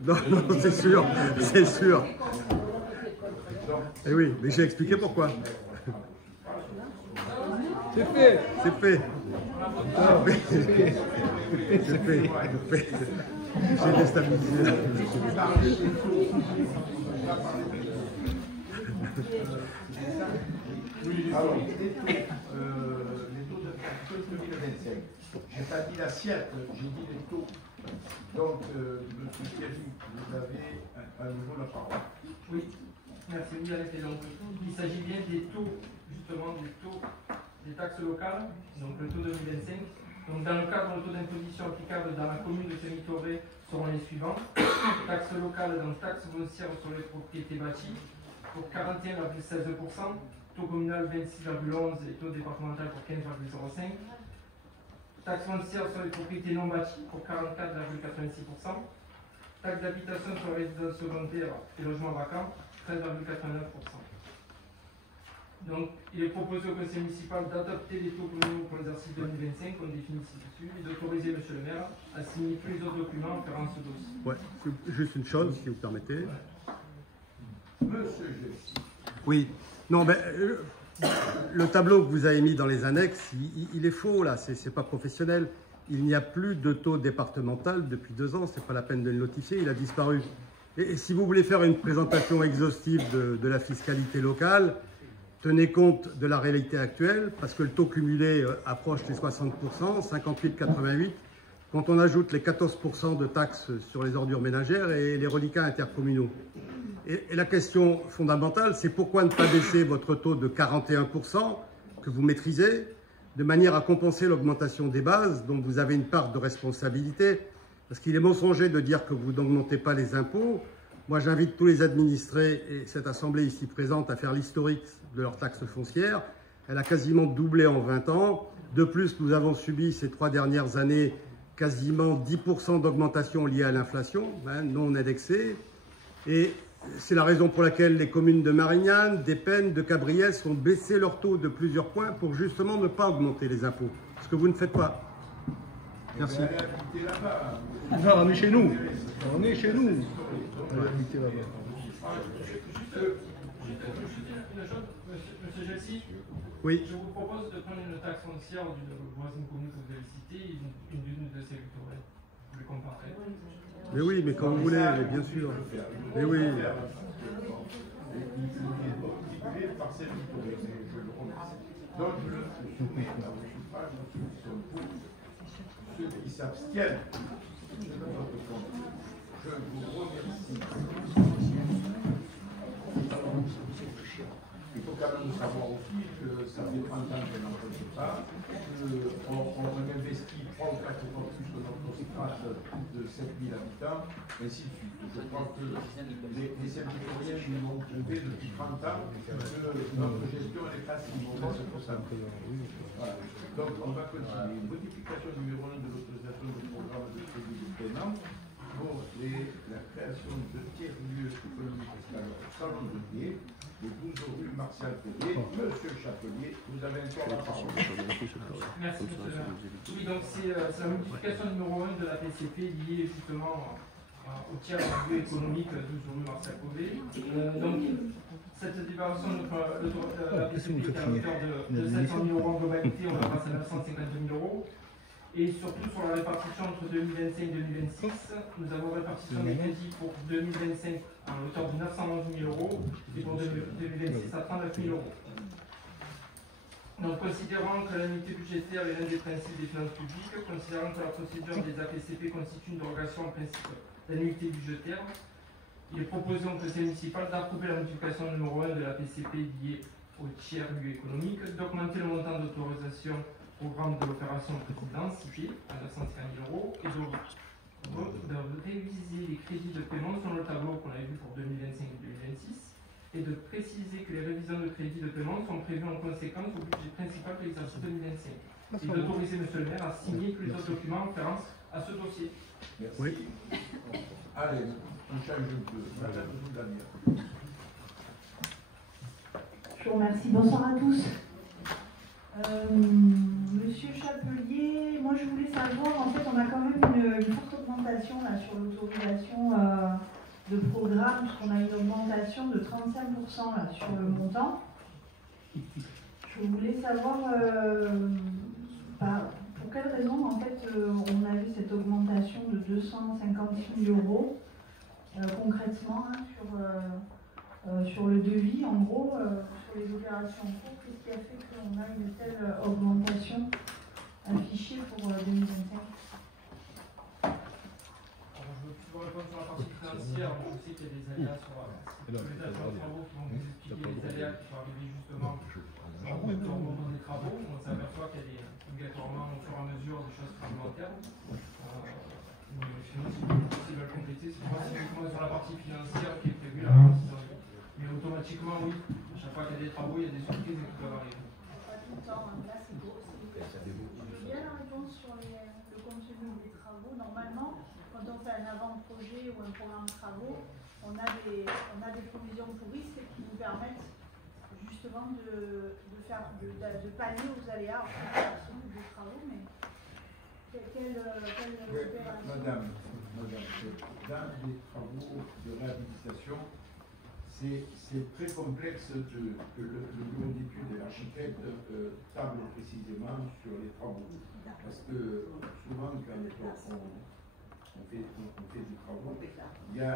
Non, c'est sûr, c'est sûr. Eh oui, mais j'ai expliqué pourquoi. C'est fait. C'est fait. C'est fait. J'ai déstabilisé. Alors, les taux de 2025. Je n'ai pas dit l'assiette, j'ai dit les taux. Donc, M. Thierry, vous avez à nouveau la parole. Oui, merci. Oui, donc, il s'agit bien des taux, justement, des taux des taxes locales, donc le taux 2025. Donc, dans le cadre, le taux d'imposition applicable dans la commune de Saint-Victoré seront les suivants. Taxes locales, donc taxes foncières sur les propriétés bâties pour 41,16%, taux communal 26,11% et taux départemental pour 15,05%. Taxes foncières sur les propriétés non bâties pour 44,86%. Taxe d'habitation sur les résidences secondaires et logements vacants, 13,89%. Donc, il est proposé au conseil municipal d'adopter les taux communaux pour l'exercice 2025, qu'on définit ci-dessus, et d'autoriser M. le maire à signer tous les autres documents afférents à ce dossier. Ouais, juste une chose, si vous permettez. Monsieur Jessie. Oui. Non, ben, le tableau que vous avez mis dans les annexes, il est faux, là, c'est pas professionnel. Il n'y a plus de taux départemental depuis 2 ans, c'est pas la peine de le notifier, il a disparu. Et si vous voulez faire une présentation exhaustive de la fiscalité locale, tenez compte de la réalité actuelle, parce que le taux cumulé approche les 60%, 58,88%, quand on ajoute les 14% de taxes sur les ordures ménagères et les reliquats intercommunaux. Et la question fondamentale, c'est pourquoi ne pas baisser votre taux de 41%, que vous maîtrisez, de manière à compenser l'augmentation des bases, dont vous avez une part de responsabilité, parce qu'il est mensonger de dire que vous n'augmentez pas les impôts. Moi, j'invite tous les administrés et cette assemblée ici présente à faire l'historique de leur taxe foncière. Elle a quasiment doublé en 20 ans. De plus, nous avons subi ces 3 dernières années quasiment 10% d'augmentation liée à l'inflation, non indexée. Et c'est la raison pour laquelle les communes de Marignane, d'Épennes, de Cabriès ont baissé leur taux de plusieurs points pour justement ne pas augmenter les impôts. Ce que vous ne faites pas. Merci. Non, on est chez nous. On est chez nous. On va habiter là-bas. Monsieur Jessie, oui. Je vous propose de prendre une taxe foncière d'une voisine commune que vous avez citée, une de ces victoires. Vous les comparez. Mais oui, mais quand vous voulez, mais bien sûr. Mais oui. Donc, je le soumets à vos suffrages, ceux qui sont pour, ceux qui s'abstiennent de votre compte. Je vous remercie. Il faut quand même savoir aussi que ça fait 30 ans qu'on en fait ça, qu'on investit 3 ou 4 fois plus que notre strate de 7000 habitants, ainsi de suite. Je crois que les Saint-Victoriens nous ont prouvé depuis 30 ans que notre gestion n'est pas si mauvaise que ça. Voilà. Donc on va continuer. Modification numéro 1 de l'autorisation du programme de crédit de paiement pour la création de tiers-lieux économiques escalaires au salon de Dié, le 12 rue Martial Pellier. Monsieur Chapelier, vous avez encore la parole. Merci, monsieur le maire. Oui, donc c'est la modification numéro 1 de la PCP liée justement au tiers-lieu économique 12 rue Martial Pellier. Donc, cette déclaration de la PCP est à hauteur de 700 000 € en globalité, on va passer à 952 000 €. Et surtout sur la répartition entre 2025 et 2026, nous avons répartition des crédits pour 2025 à hauteur de 911 000 € et pour 2026 à 39 000 €. Donc, considérant que l'unité budgétaire est l'un des principes des finances publiques, considérant que la procédure des APCP constitue une dérogation au principe d'annuité budgétaire, il est proposé au conseil municipal d'approuver la modification numéro 1 de la PCP liée au tiers-lieu économique, d'augmenter le montant d'autorisation programme de l'opération précédente situé à 950 000 € et de réviser les crédits de paiement selon le tableau qu'on avait vu pour 2025 et 2026 et de préciser que les révisions de crédits de paiement sont prévues en conséquence au budget principal de l'exercice 2025 et d'autoriser M. le maire à signer tous les autres documents en référence à ce dossier. Merci. Oui. Allez, on change un peu. Madame Zoudania. Je vous remercie. Bonsoir à tous. Monsieur Chapelier, moi je voulais savoir, en fait on a quand même une forte augmentation là, sur l'autorisation de programme, puisqu'on a une augmentation de 35% là, sur le montant. Je voulais savoir pour quelle raison en fait on a eu cette augmentation de 256 000 € concrètement hein, sur le devis, en gros, sur les opérations en cours. Qu'est-ce qui a fait qu'on a une telle augmentation affichée pour 2025? Alors, je vais plutôt répondre sur la partie financière. Je sais qu'il y a des aléas sur les agents de travaux qui vont vous expliquer les aléas qui sont arrivés justement au moment des travaux. On s'aperçoit qu'il y a obligatoirement au fur et à mesure des choses supplémentaires. Sinon, si vous veulent compléter, c'est uniquement sur la partie financière qui est prévue là. Mais automatiquement, oui, à chaque fois qu'il y a des travaux, il y a des surprises qui peuvent arriver. Pas tout le temps, là c'est beau. J'ai bien la réponse sur le contenu des travaux. Normalement, quand on fait un avant-projet ou un programme de travaux, on a des provisions pour risques qui nous permettent justement de pallier aux aléas des travaux. Mais quelle opération? Madame, dans les travaux de réhabilitation, c'est très complexe que le bureau d'études et l'architecte tablent précisément sur les travaux. Parce que souvent, quand on fait des travaux, il y a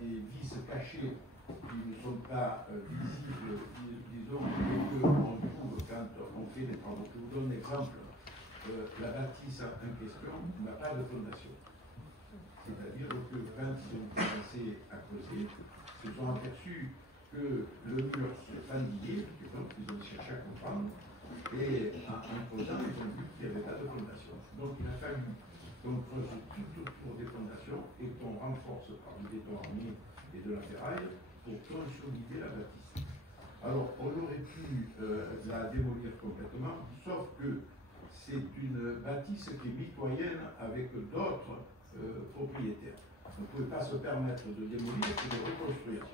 des vis cachées qui ne sont pas visibles, disons, que on trouve quand on fait des travaux. Je vous donne l'exemple. La bâtisse en question n'a pas de fondation. C'est-à-dire que quand ils ont commencé à creuser, ils se sont aperçus que le mur se fendillait, donc ils ont cherché à comprendre, et en creusant, ils ont vu qu'il n'y avait pas de fondation. Donc il a fallu qu'on creuse tout autour des fondations et qu'on renforce par du béton armé et de la ferraille pour consolider la bâtisse. Alors on aurait pu la démolir complètement, sauf que c'est une bâtisse qui est mitoyenne avec d'autres propriétaires. On ne pouvait pas se permettre de démolir et de reconstruire.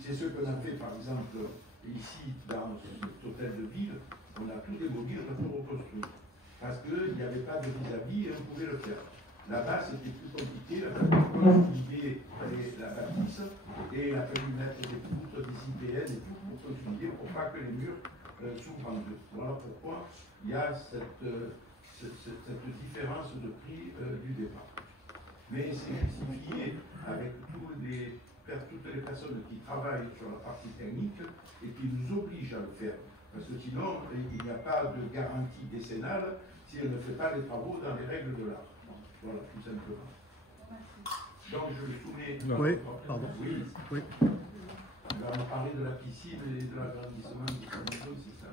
C'est ce qu'on a fait par exemple ici dans cet hôtel de ville, on a tout démoli et on a tout reconstruit. Parce qu'il n'y avait pas de vis-à-vis et on pouvait le faire. Là-bas c'était plus compliqué, il a fallu consolider la bâtisse et il a fallu mettre des poutres, des IPN et tout pour consolider pour pas que les murs s'ouvrent en deux. Voilà pourquoi il y a cette différence de prix du départ. Mais c'est justifié avec toutes les personnes qui travaillent sur la partie technique et qui nous obligent à le faire. Parce que sinon, il n'y a pas de garantie décennale si elle ne fait pas les travaux dans les règles de l'art. Voilà, tout simplement. Donc je le soumets. Oui, pardon. Oui. Oui. va nous parler de la piscine et de l'agrandissement de la maison, c'est ça.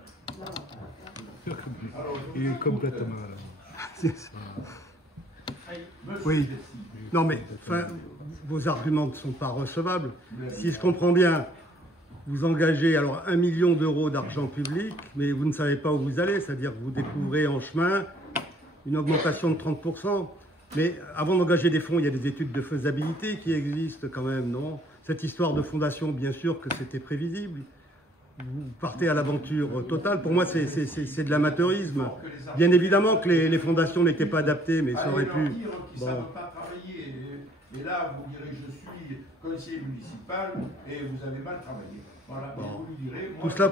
Alors, Il est complètement là. Oui. Non mais, enfin, vos arguments ne sont pas recevables. Si je comprends bien, vous engagez alors 1 million d'euros d'argent public, mais vous ne savez pas où vous allez, c'est-à-dire que vous découvrez en chemin une augmentation de 30%. Mais avant d'engager des fonds, il y a des études de faisabilité qui existent quand même, non? Cette histoire de fondation, bien sûr que c'était prévisible. Vous partez à l'aventure totale. Pour moi, c'est de l'amateurisme. Bien évidemment que les fondations n'étaient pas adaptées, mais ça aurait pu... Qui ne savent pas travailler. Et là, vous direz, je suis conseiller municipal et vous avez mal travaillé. Voilà, bon. Vous lui direz, moi, tout cela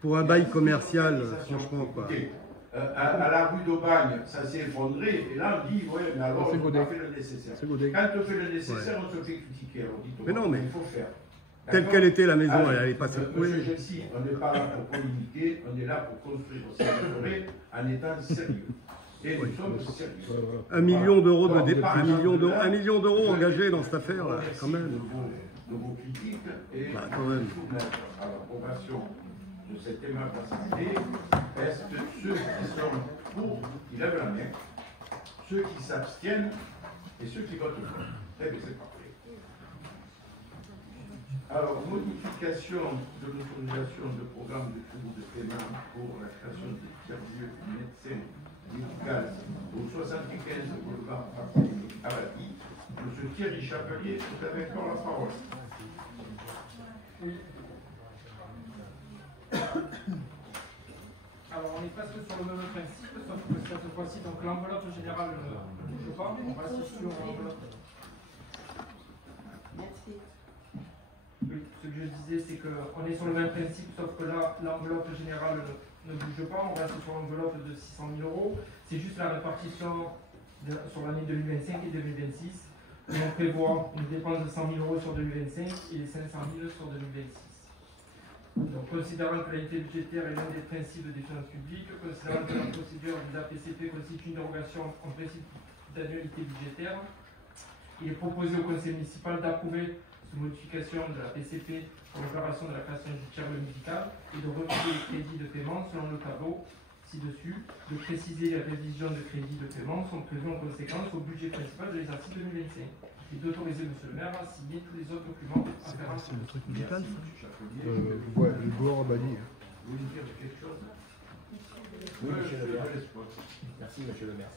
pour un bail commercial, franchement, quoi. À la rue d'Aubagne, ça s'est effondré, et là on dit, ouais, mais alors on a fait le nécessaire. Quand on fait le nécessaire, on se fait critiquer. Alors, dites, mais non, mais il faut faire. Telle qu'elle était la maison, elle n'allait pas secouer. Monsieur Gelsi, on n'est pas là pour polémiquer, on est là pour construire aussi la forêt en étant sérieux. Et nous sommes sérieux. 1 million d'euros $1 million engagés dans cette affaire, là, quand même. De vos critiques et quand même. soumettre à l'approbation de cette aimable assemblée, est-ce que ceux qui sont pour, qui lèvent la main, ceux qui s'abstiennent et ceux qui votent contre. Eh bien, c'est parfait. Alors, modification de l'autorisation de programme de crédit de paiement pour la création du service médecin médical au 75 boulevard Barthélemy Abadi. M. Thierry Chapelier, vous avez encore la parole. Alors on est presque sur le même principe, sauf que cette fois-ci, donc l'enveloppe générale ne bouge pas, on reste sur l'enveloppe. Merci. Oui, ce que je disais, c'est qu'on est sur le même principe, sauf que là, l'enveloppe générale ne bouge pas, on reste sur l'enveloppe de 600 000 euros. C'est juste la répartition sur l'année 2025 et 2026. On prévoit une dépense de 100 000 euros sur 2025 et les 500 000 sur 2026. Donc, considérant que la unité budgétaire est l'un des principes des finances publiques, considérant que la procédure des APCP constitue une dérogation en principe d'annualité budgétaire, il est proposé au conseil municipal d'approuver cette modification de la PCP pour l'opération de la création du tiers-lieu médical et de refuser les crédits de paiement selon le tableau ci-dessus, de préciser les révisions de crédits de paiement sont prévues en conséquence au budget principal de l'exercice 2025 et d'autoriser M. le maire à signer tous les autres documents afférents. C'est le truc médical, Ouais, le bois Bali. Vous voulez dire quelque chose? Oui, monsieur le maire. Merci, monsieur le maire.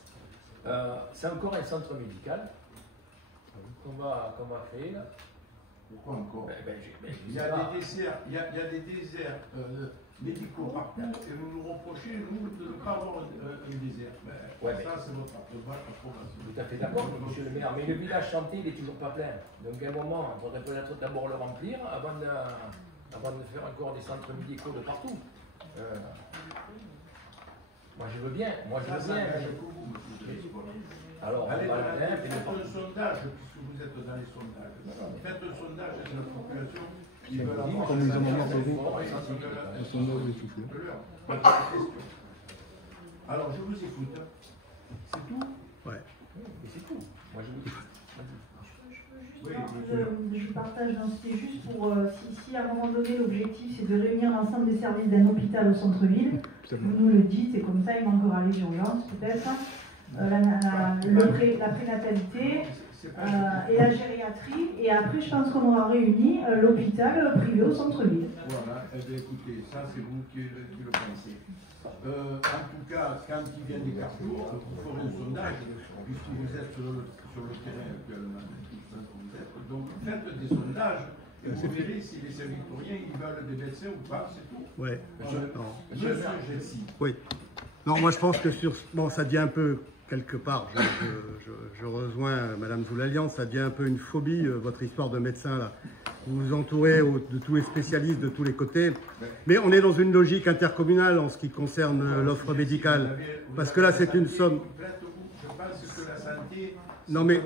C'est encore un centre médical qu'on va créer là. Pourquoi encore? Il y a des déserts, médicaux partout et vous nous reprochez, nous, de ne pas avoir un désert. Ça, c'est votre approbation. Tout à fait d'accord, monsieur le maire, mais le village chanté, il n'est toujours pas plein. Donc à un moment, il faudrait peut-être d'abord le remplir avant de faire encore des centres médicaux de partout. Moi je veux bien, Alors, allez, faites un sondage, puisque vous êtes dans les sondages. Faites un sondage de la population. Ils veulent avoir comme ils en ont marre de vous. Le sondage est tout fait. Alors, je vous écoute. C'est tout? Ouais. Et c'est tout. Moi, Je partage, c'était juste pour, si à un moment donné l'objectif c'est de réunir l'ensemble des services d'un hôpital au centre-ville, vous nous le dites, et comme ça il manquera les urgences peut-être, la prénatalité et la gériatrie, et après je pense qu'on aura réuni l'hôpital privé au centre-ville. Voilà, eh bien écoutez, ça c'est vous qui le pensez. En tout cas, quand il vient des Carrefour, vous ferez un sondage, puisque vous êtes sur le terrain actuellement. Donc faites des sondages et vous verrez si les Saint-Victoriens ils veulent des médecins ou pas, c'est tout. Ouais. Monsieur Gelsi. Oui. Non, moi je pense que ça devient un peu, quelque part, je rejoins Madame Zoulalian, ça devient un peu une phobie, votre histoire de médecin là. Vous vous entourez de tous les spécialistes de tous les côtés. Mais on est dans une logique intercommunale en ce qui concerne l'offre médicale. Parce que là, c'est une somme. Je pense que la santé. Non mais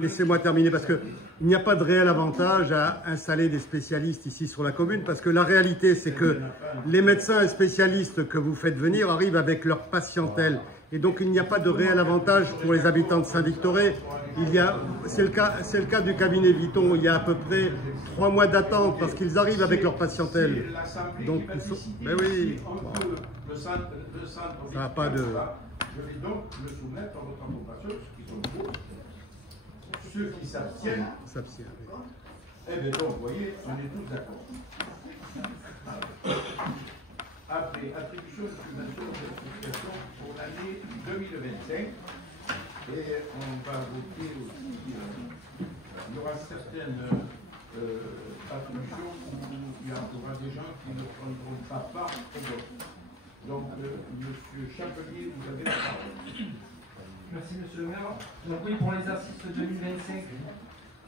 laissez-moi terminer parce qu'il n'y a pas de réel avantage à installer des spécialistes ici sur la commune parce que la réalité c'est que les médecins et spécialistes que vous faites venir arrivent avec leur patientèle et donc il n'y a pas de réel avantage pour les habitants de Saint-Victoré c'est le cas du cabinet Vuitton. Il y a à peu près 3 mois d'attente parce qu'ils arrivent avec leur patientèle. Donc, mais oui, ça n'a pas de. Je vais donc le soumettre à votre approbation, ceux qui sont pour, ceux qui s'abstiennent. Eh bien donc, vous voyez, on est tous d'accord. Après, attribution de subvention de l'association pour l'année 2025. Et on va voter aussi, il y aura certaines attributions où il y aura des gens qui ne prendront pas part au vote. Donc, Monsieur Chapelier, vous avez la parole. Merci, Monsieur le maire. Donc oui, pour l'exercice 2025,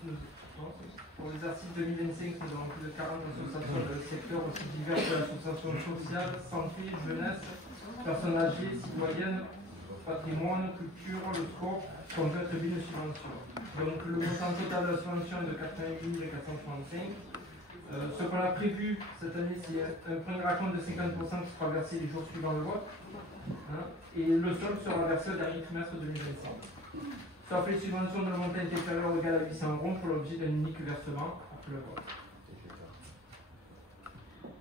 nous avons plus de 40 associations dans le secteur aussi divers que l'association sociale, santé, jeunesse, personnes âgées, citoyennes, patrimoine, culture, le sport, sont attribués de subventions. Donc le montant total de la subvention est de 88 465. Ce qu'on a prévu cette année, c'est un premier raconte de 50% qui sera versé les jours suivant le vote. Et le solde sera versé au dernier trimestre 2025. Sauf les subventions de montant inférieur ou égal à 800 € pour l'objet d'un unique versement après le vote.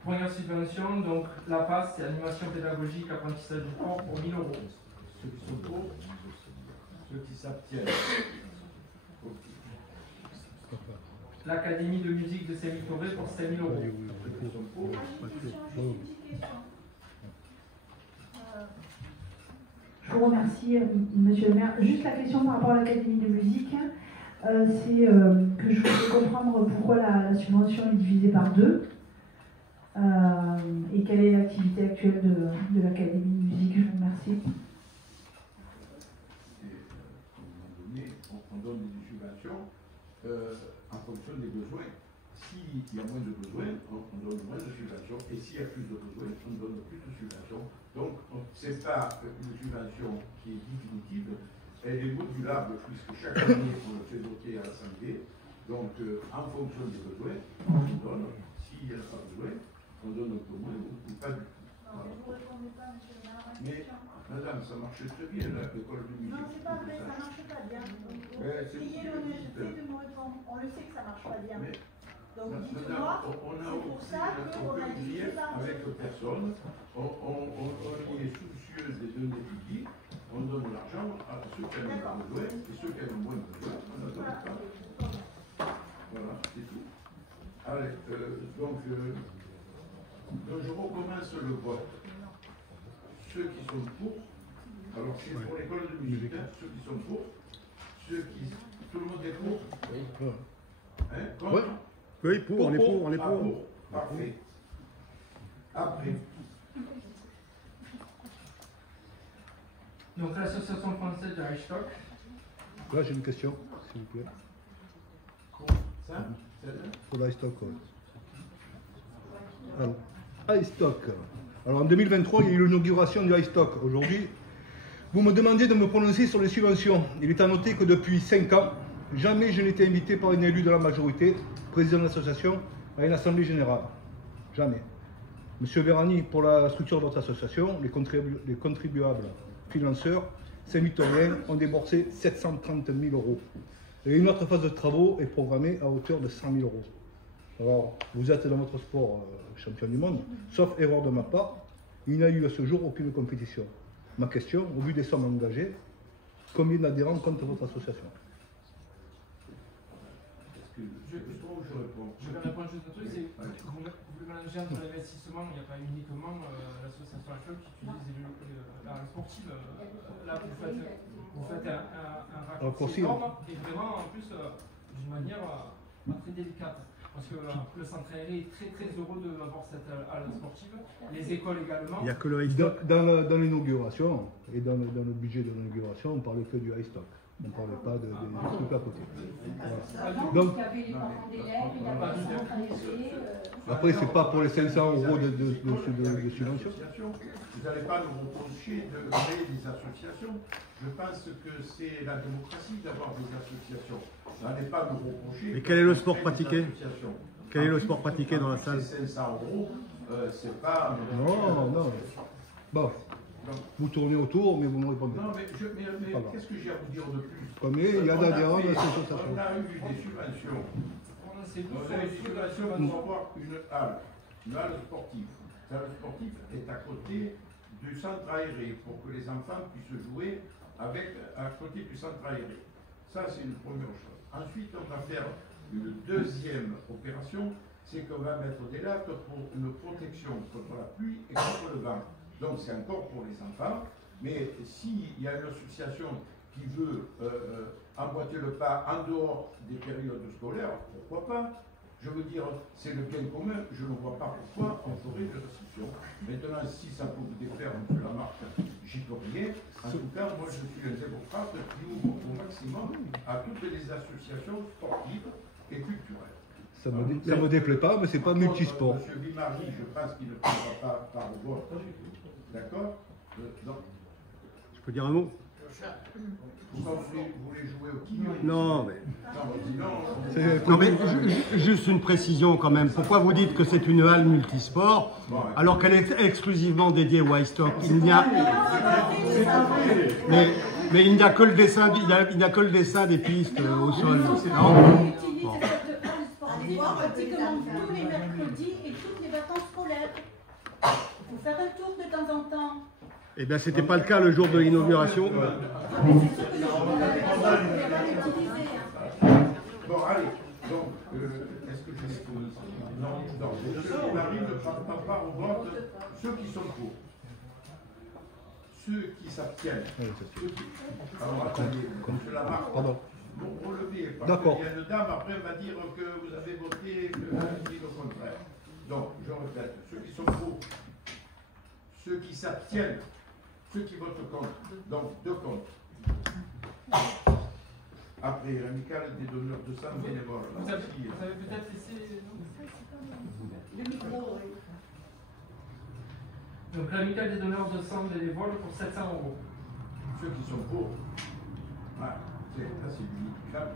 Première subvention, donc la passe, c'est animation pédagogique, apprentissage du sport pour 1 000 €. Ceux qui sont pour, ceux qui s'abstiennent. L'Académie de musique de Saint-Victoré pour 5 000 €. Ceux qui sont pour. Je vous remercie, Monsieur le maire. Juste la question par rapport à l'Académie de musique, c'est que je voulais comprendre pourquoi la subvention est divisée par 2 et quelle est l'activité actuelle de l'Académie de musique. Je vous remercie. On donne des subventions en fonction des besoins. S'il y a moins de besoins, on donne moins de subventions. Et s'il y a plus de besoins, on donne plus de subventions. Donc, ce n'est pas une subvention qui est définitive. Elle est modulable puisque chaque année, on le fait voter à l'Assemblée. Donc, en fonction des besoins, on donne. S'il n'y a pas besoin, on donne un peu moins ou pas du tout. Voilà. Mais, madame, ça marche très bien, l'école de musique. Non, c'est pas vrai, ça marche pas bien. Ayez l'honnêteté de me répondre. On le sait que ça marche pas bien. Donc, dites-moi, c'est pour ça qu'on a dit avec personne, on est soucieux des données publiques, on donne l'argent à ceux qui en ont besoin et ceux qui en ont moins besoin, on ne donne pas. Voilà, c'est tout. Allez, donc, je recommence le vote. Ceux qui sont pour, alors c'est pour l'école de musique, ceux qui sont pour, ceux qui. Tout le monde est pour? Oui. Hein, contre? Oui, pour, on est pour. Parfait. Après. Donc l'association française de Reichstock. Là, j'ai une question, s'il vous plaît. Ça? Pour l'iStock. Alors, iStock. Alors en 2023, il y a eu l'inauguration du iStock. Aujourd'hui, vous me demandez de me prononcer sur les subventions. Il est à noter que depuis 5 ans, jamais je n'ai été invité par un élu de la majorité, président de l'association, à une assemblée générale. Jamais. Monsieur Vérani, pour la structure de votre association, les contribuables financeurs saint-victoriens ont déboursé 730 000 €. Et une autre phase de travaux est programmée à hauteur de 100 000 €. Alors, vous êtes dans votre sport champion du monde, sauf erreur de ma part, il n'y a eu à ce jour aucune compétition. Ma question, au vu des sommes engagées, combien d'adhérents compte votre association? Je réponds. Je vais répondre juste à un truc, c'est que vous mélangez entre l'investissement, il n'y a pas uniquement l'association actuelle qui utilise la sportive. Là, vous faites un raccourci énorme et vraiment, en plus, d'une manière pas très délicate. Parce que le centre aéré est très très heureux d'avoir cette halle sportive, les écoles également. Il n'y a que le iStock. Dans l'inauguration, et dans le budget de l'inauguration, on parlait que du iStock. On ne parlait pas des trucs à côté. Voilà. Donc, après, ce n'est pas pour les 500 € de subvention. Vous n'allez pas nous reprocher de créer des associations. Je pense que c'est la démocratie d'avoir des associations. Vous n'allez pas nous reprocher. Mais quel est le sport pratiqué? Quel est le sport pratiqué dans la salle? 500 €, c'est pas. Non. Bon. Donc, Vous tournez autour, mais vous ne me répondez Non, pas. mais qu'est-ce que j'ai à vous dire de plus? Combien il y a d'adhérents de l'association? On a eu des subventions. On a eu des subventions pour avoir une halle sportive. La halle sportive est à côté du centre aéré pour que les enfants puissent jouer à côté du centre aéré. Ça, c'est une première chose. Ensuite, on va faire une deuxième opération, c'est qu'on va mettre des lattes pour une protection contre la pluie et contre le vent. Donc c'est encore pour les enfants, mais s'il y a une association qui veut emboîter le pas en dehors des périodes scolaires, pourquoi pas? Je veux dire, c'est le bien commun, je ne vois pas pourquoi on ferait une restriction. Maintenant, si ça peut vous défaire un peu la marque, j'y peux rien. En tout cas, moi je suis un démocrate qui ouvre au maximum à toutes les associations sportives et culturelles. Ça ne me déplaît pas, mais c'est pas multisport. Monsieur Bimari, je pense qu'il ne prendra pas par le vote. D'accord? Je peux dire un mot? Pourquoi vous voulez jouer au quillon? Non, mais... C'est- Non, mais juste une précision quand même. Pourquoi vous dites que c'est une halle multisport alors qu'elle est exclusivement dédiée au high stock? Il n'y a... Mais il n'y a que le dessin, il n'y a que le dessin des pistes au sol. Non? On utilise cette halle sportive pratiquement tous les mercredis et toutes les vacances scolaires. Il faut faire un tour de temps en temps. Eh bien, c'était pas le cas le jour de l'inauguration. Ah, mais c'est sûr que les gens ne pas l'utiliser. Bon, allez. Donc, est-ce que je l'expose? Non. Monsieur Bimari ne prend pas part au vote. Ceux qui sont pour. Ceux qui s'abstiennent. Alors, attendez, monsieur Lamarck. Pardon. Vous relevez, parce D'accord. qu'il y a une dame, après, elle va dire que vous avez voté, que vous avez dit le contraire. Donc, je répète, ceux qui sont pour, ceux qui s'abstiennent, ceux qui votent contre. Donc, deux contre. Après, l'amicale des donneurs de sang bénévoles. Vous avez peut-être laissé... Le micro, oui. Donc l'amicale des donneurs de sang bénévoles pour 700 €. Ceux qui sont pour. Ah, c'est du handicap.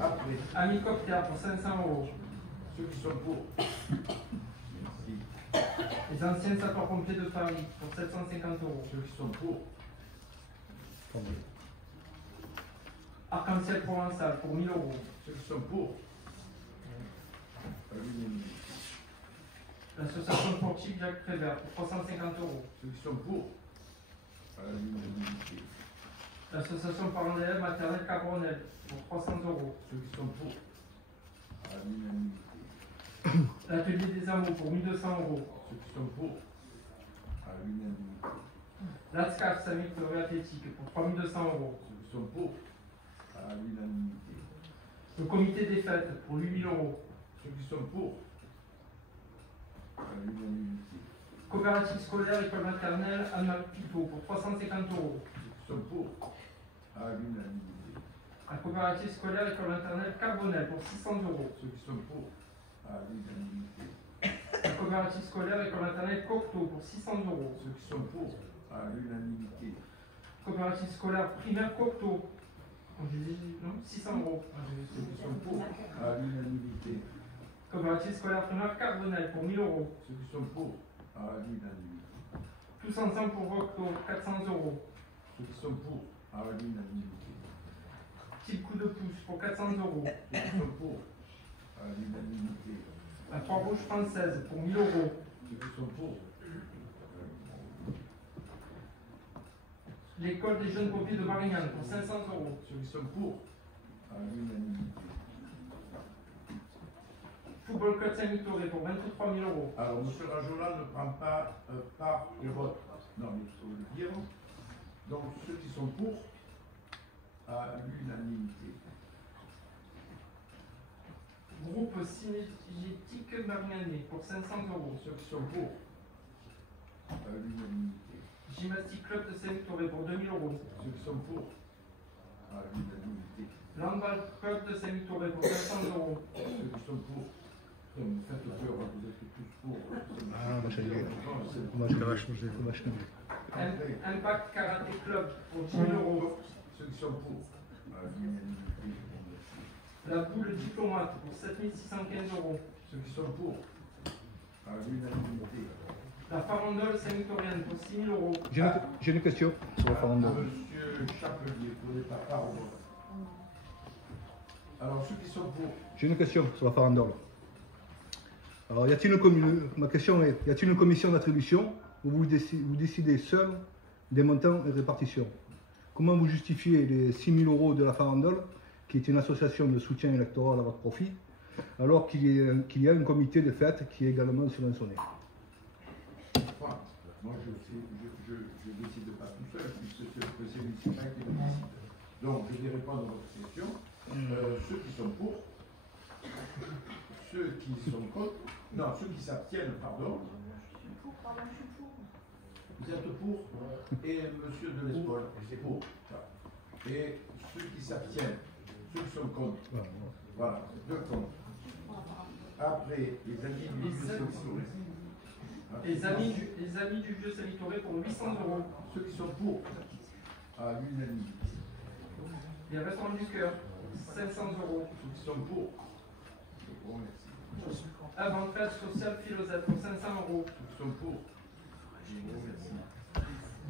Après, Amicopter pour 500 €. ceux qui sont pour. Merci. Les anciens sapeurs-pompiers de Paris pour 750 €. Ceux qui sont pour. Arc-en-ciel provençal pour 1000 €. Ceux qui sont pour. À l'unanimité. L'association sportive Jacques Prévert pour 350 €. Ceux qui sont pour. À l'unanimité. L'association parents d'élèves maternelle Cabronel pour 300 €. Ceux qui sont pour. À l'unanimité. L'atelier des amours pour 1200 €. Ceux qui sont pour. À l'unanimité. L'ASCAF Saint-Victor Athlétique pour 3200 €. Ceux qui sont pour. À l'unanimité. Le comité des fêtes pour 8000 €. Ceux qui sont pour. À l'unanimité. Coopérative scolaire école maternelle Anne-Marie pour 350 €. Ceux qui sont pour. À l'unanimité. La coopérative scolaire école maternelle Carbonel pour 600 €. Ceux qui sont pour. À l'unanimité. La coopérative scolaire école maternelle Cocteau pour 600 €. Ceux qui sont pour. À l'unanimité. Coopérative scolaire primaire Cocteau. Je dis non, 600 €. Ceux qui sont pour. À l'unanimité. Coopérative scolaire primaire Carbonel pour 1000 €. Ceux qui sont pour. À l'unanimité. Tous ensemble pour Cocteau, 400 €. Ceux qui sont pour. À l'unanimité. Petit coup de pouce pour 400 €. Ceux qui sont pour. À l'unanimité. La Croix-Rouge française pour 1000 €. Ceux qui sont pour. L'école des jeunes pompiers de Marignane pour 500 €. Ceux qui sont pour. À l'unanimité. Football Club Saint-Victoré pour 23 000 €. Alors, M. Rajola ne prend pas part au vote. Non, mais il faut le dire. Donc, ceux qui sont pour, à l'unanimité. Groupe synergétique Marignanais pour 500 €. Ceux qui sont pour, à l'unanimité. Gymnastique Club de Saint-Victoré pour 2000 €. Ceux qui sont pour, à l'unanimité. Handball Club de Saint-Victoré pour 500 €. Ceux qui sont pour, comme faites peur, vous êtes tous pour. Ah, va changer. Moi, je va changer, faut va changer. Impact Karaté Club pour 10 000 €. Ceux qui sont pour, à l'unanimité. La boule diplomate pour 7 615 €. Ceux qui sont pour, à l'unanimité. La farandole Saint-Victorienne pour 6 000 euros. J'ai une question sur la farandole. Monsieur Chapelier, pour les papas. Alors, ceux qui sont pour. J'ai une question sur la farandole. Alors, ma question est, y a-t-il une commission d'attribution où vous décidez seul des montants et répartitions? Comment vous justifiez les 6 000 euros de la farandole, qui est une association de soutien électoral à votre profit, alors qu'il y a un comité de fête qui est également subventionné? Moi, je ne décide pas tout seul, puisque c'est le conseil municipal qui le décide. Donc, je vais répondre à votre question. Ceux qui sont pour, ceux qui sont contre, non, ceux qui s'abstiennent, pardon. Vous êtes pour, et monsieur de l'Espol, c'est pour. Et ceux qui s'abstiennent, ceux qui sont contre. Voilà, deux contre. Après, les amis du vieux Saint-Victoré. Les amis du vieux Saint-Victoré pour 800 euros. Ceux qui sont pour, à l'unanimité. Les restaurants du cœur, 500 euros. Ceux qui sont pour, je vous remercie. Avant-fête sociale Philosophe pour 500 euros. Ceux qui sont pour, je vous remercie.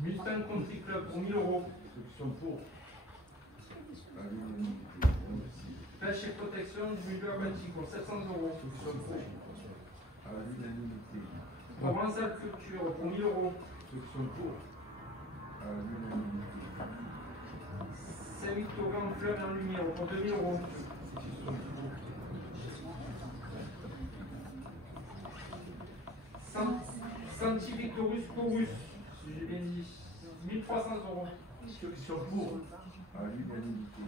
Mustang Country Club pour 1000 euros. Ceux qui sont pour, à l'unanimité, je vous remercie. Pêche et protection du milieu aquatique pour 700 euros. Ceux qui sont pour, à l'unanimité. Provençal Culture pour 1000 euros. Ceux qui sont pour, à l'unanimité. Saint-Victoré en fleurs et en lumière pour 2000 euros. Ceux qui sont pour, Santi Victorus Corus, si j'ai bien dit, 1300 euros. ceux qui sont pour, à l'unanimité.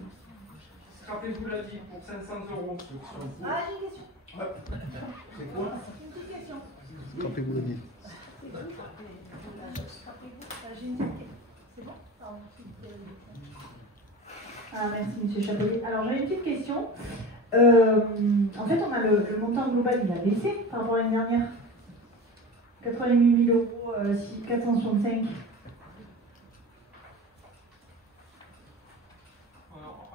Scrapez-vous la vie pour 500 euros. Ceux qui sont pour. Ah, j'ai une question. Hop. C'est quoi? Une petite question. Rappelez-vous le dit. C'est tout. J'ai une petite question. C'est bon? Pardon, Ah, merci, monsieur Chapelier. Alors, j'ai une petite question. En fait, on a le montant global, il a baissé par rapport à l'année dernière. 88 000 euros, 465. Alors,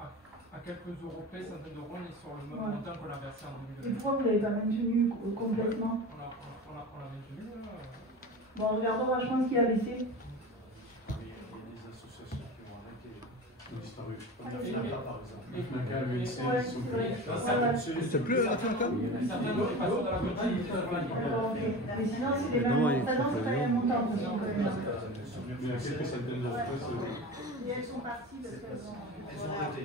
à quelques euros près, centaines d'euros, on est sur le même montant qu'on a versé en Et 2020. pourquoi vous ne l'avez pas maintenu complètement? On l'a maintenu là. Bon, regardons, moi je pense qu'il a baissé. Il y a des associations qui ont arrêté, qui ont disparu. Comme la FNACA par exemple. FNACA, l'UNC, Ouais, ils sont c'est vrai. C'est plus à la fin, quand même? Certains n'ont pas sur de la continuité sur la ligne. D'accord, ok. Mais sinon, c'est les mêmes. Ça danse quand même montant. Mais il y a quelques centaines d'espèces. Et elles sont parties parce qu'elles ont. Elles ont arrêté.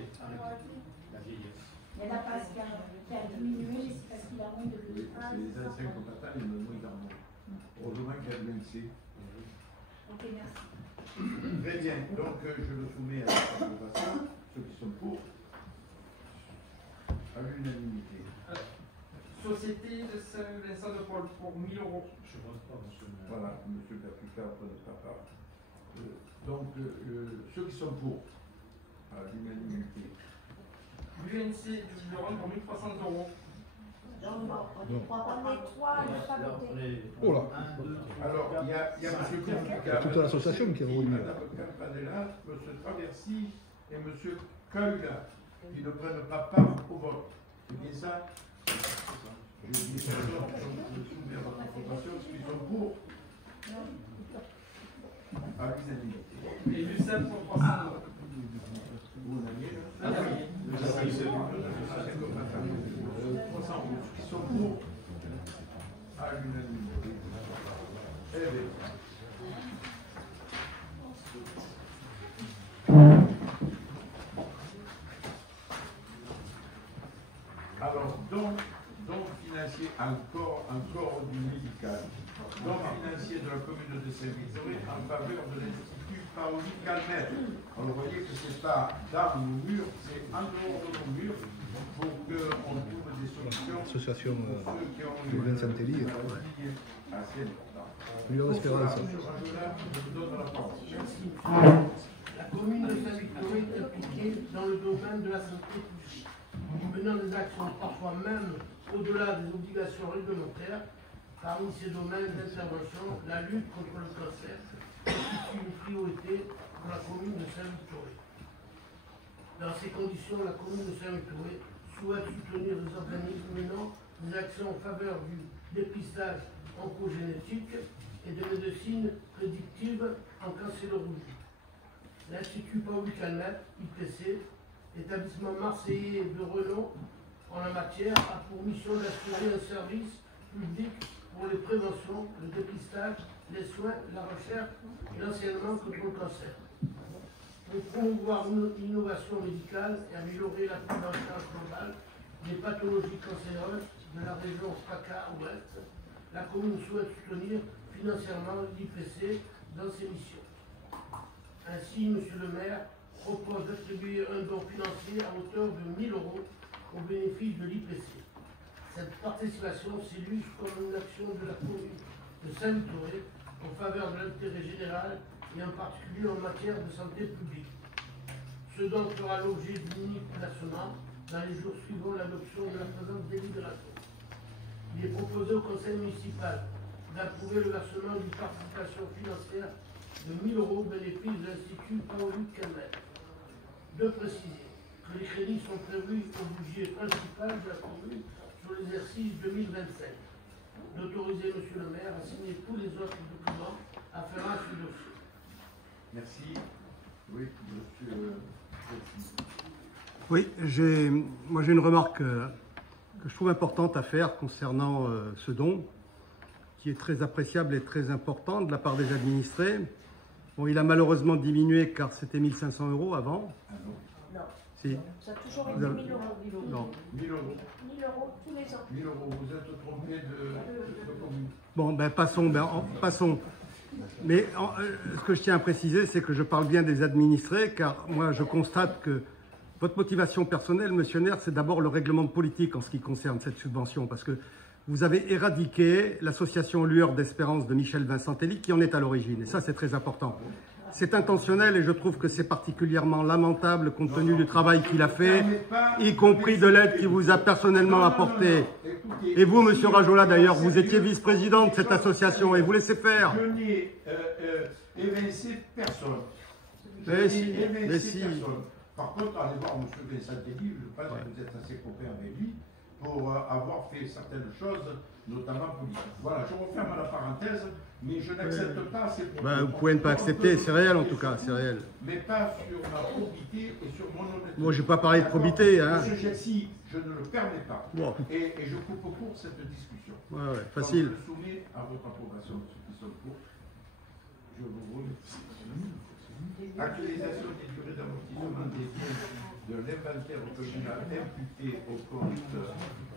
La vieillesse. Il y en a pas qui a diminué, c'est parce qu'il a moins de. C'est les anciens combattants, il y en a moins d'armes. Heureusement qu'il y a de l'UNC. Ok, merci. Très bien, donc je le soumets à l'approbation. Ceux qui sont pour, à l'unanimité. Société de Saint-Vincent de Paul pour 1000 euros. Je ne vote pas, monsieur le maire. Voilà, monsieur Capicard de papa. Donc, ceux qui sont pour, à l'unanimité. L'UNC du Luron pour 1300 euros. On est trois, il n'a pas voté. Oh là. Alors, il y a monsieur Capicard. Il y a toute l'association qui est revenue. Madame Campanella, monsieur Traversy et monsieur Cahulla, qui ne prennent pas part au vote. C'est bien ça? Je dis ça, donc je soumets à votre approbation, ceux qui sont pour, à l'unanimité. Et l'UCEP pour 300 euros. Vous l'avez là? Ceux qui sont pour, à l'unanimité. Eh bien. Alors, donc financier encore du médical. Donc financier de la commune de Saint-Victoré en faveur de l'Institut Paoli Calmer. Alors, vous voyez que c'est pas dans nos murs, c'est en dehors de nos murs pour qu'on trouve des solutions. L'association pour ceux qui ont de Vincent Telly. assez important. Million d'espérance. Je vous donne la parole. La commune de Saint-Victoré est impliquée dans le domaine de la santé publique, menant des actions parfois même au-delà des obligations réglementaires. Parmi ces domaines d'intervention, la lutte contre le cancer constitue une priorité pour la commune de Saint-Victoré. Dans ces conditions, la commune de Saint-Victoré souhaite soutenir les organismes menant des actions en faveur du dépistage oncogénétique et de médecine prédictive en cancérologie. L'Institut Paoli Calmette, IPC, établissement marseillais de renom en la matière, a pour mission d'assurer un service public pour les préventions, le dépistage, les soins, la recherche et l'enseignement contre le cancer. Pour promouvoir l'innovation médicale et améliorer la prise en charge globale des pathologies cancéreuses de la région PACA-Ouest, la commune souhaite soutenir financièrement l'IPC dans ses missions. Ainsi, M. le maire propose d'attribuer un don financier à hauteur de 1 000 € au bénéfice de l'IPC. Cette participation s'illustre comme une action de la commune de Saint-Victoré en faveur de l'intérêt général et en particulier en matière de santé publique. Ce don fera l'objet d'un unique versement dans les jours suivant l'adoption de la présente délibération. Il est proposé au conseil municipal d'approuver le versement d'une participation financière de 1 000 € au bénéfice de l'Institut Paoli Calmette. De préciser que les crédits sont prévus au budget principal de la commune sur l'exercice 2025. D'autoriser M. le maire à signer tous les autres documents afférents à ce dossier. Merci. Oui, monsieur. Oui, moi j'ai une remarque que je trouve importante à faire concernant ce don, qui est très appréciable et très important de la part des administrés. Bon, il a malheureusement diminué car c'était 1 500 € avant. Ah non. Non. Si. Ça a toujours été 1 000 €. Non. 1 000 €. 1 000 € tous les ans. 1 000 €. Vous êtes trompé de commune. Bon, ben passons. Mais ce que je tiens à préciser, c'est que je parle bien des administrés, car moi je constate que votre motivation personnelle, monsieur le maire, c'est d'abord le règlement de politique en ce qui concerne cette subvention, parce que vous avez éradiqué l'association Lueur d'Espérance de Michel Vincentelli, qui en est à l'origine, et ça c'est très important. C'est intentionnel et je trouve que c'est particulièrement lamentable compte tenu du travail qu'il a fait, y compris de l'aide qu'il vous a personnellement apportée. Et vous, monsieur Rajola, d'ailleurs, vous étiez vice-président de cette association et vous laissez faire. Je n'ai évincé personne. Mais si. Personne. Par contre, allez voir M. Vincentelli, je pense que vous êtes assez copain avec lui, pour avoir fait certaines choses, notamment politiques. Voilà, je referme la parenthèse, mais je n'accepte pas ces propos. Vous pouvez ne pas accepter, c'est réel en tout cas, c'est réel. Mais pas sur ma probité et sur mon honnêteté. Moi, je n'ai pas parlé de probité. Hein. Monsieur Jessi, je ne le permets pas. Bon. Et je coupe court cette discussion. Ouais, facile. Donc, je soumets à votre approbation, ceux qui sont pour. Je vous remercie. Actualisation des durées d'amortissement des biens de l'inventaire communal imputé au compte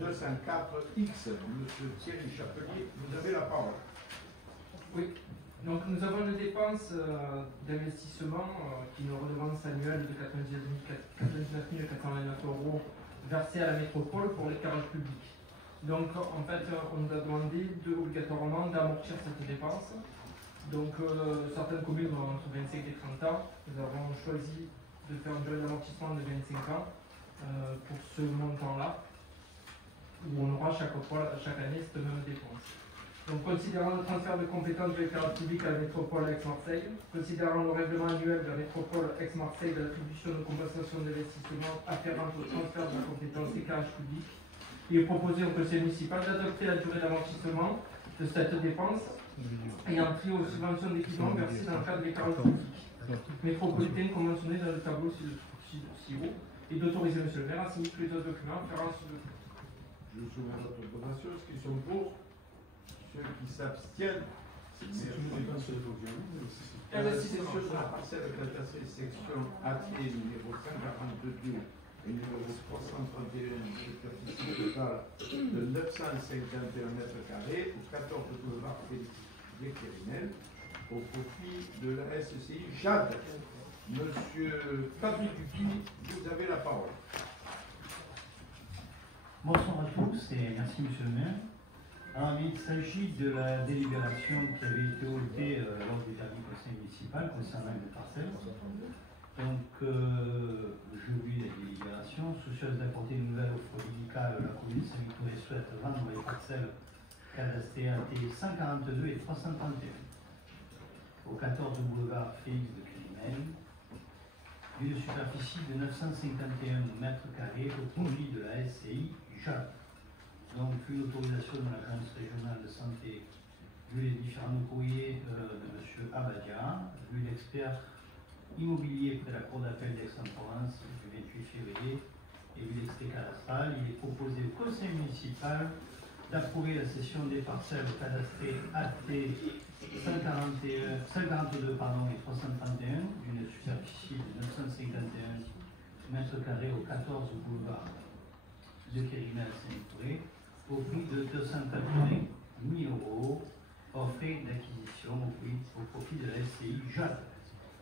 204X. Monsieur Thierry Chapelier, vous avez la parole. Oui, donc nous avons une dépense d'investissement qui est une redevance annuelle de 99 429 € versée à la métropole pour l'éclairage public. Donc en fait, on nous a demandé obligatoirement d'amortir cette dépense. Donc certaines communes ont entre 25 et 30 ans. Nous avons choisi de faire une durée d'amortissement de 25 ans pour ce montant-là, où on aura chaque année cette même dépense. Donc, considérant le transfert de compétences de l'éclairage public à la métropole Aix-Marseille, considérant le règlement annuel de la métropole Aix-Marseille de l'attribution de compensation d'investissement afférente au transfert de la compétence éclairage public, il est proposé au conseil municipal d'adopter la durée d'amortissement de cette dépense ayant trait aux subventions d'équipement versées dans le cadre de l'éclairage public métropolitain conventionné dans le tableau ci-haut, et d'autoriser M. le maire à signer tous les autres documents afférents à ce document. Je soumets votre approbation. Ceux qui sont pour, ceux qui s'abstiennent. C'est une dépense de Investissement sur la parcelle classée section AT numéro 142 et numéro 331 de capacité totale de 951 mètres carrés au 14 boulevard Félix Desquérinel au profit de la SCI Jade. Monsieur Patrick Dupuis, vous avez la parole. Bonsoir à tous et merci Monsieur le maire. Alors, il s'agit de la délibération qui avait été votée lors du dernier conseil municipal concernant les parcelles. Donc, je lis la délibération. Soucieuse d'apporter une nouvelle offre médicale, la commune Saint-Victoré souhaite vendre les parcelles cadastrées AT 142 et 331 au 14 boulevard Félix Desquérinel, d'une superficie de 951 mètres carrés au profit de la SCI JAD. Donc une autorisation de l'Agence régionale de santé vu les différents courriers de M. Abadia, vu l'expert immobilier près de la Cour d'appel d'Aix-en-Provence du 28 février et vu l'extrait cadastral, il est proposé au Conseil municipal d'approuver la cession des parcelles cadastrées AT 142 et 331 d'une superficie de 951 m² au 14 boulevard de Kérimel à Saint-Nicolas au prix de 280 000 € hors frais d'acquisition au profit de la SCI JAD,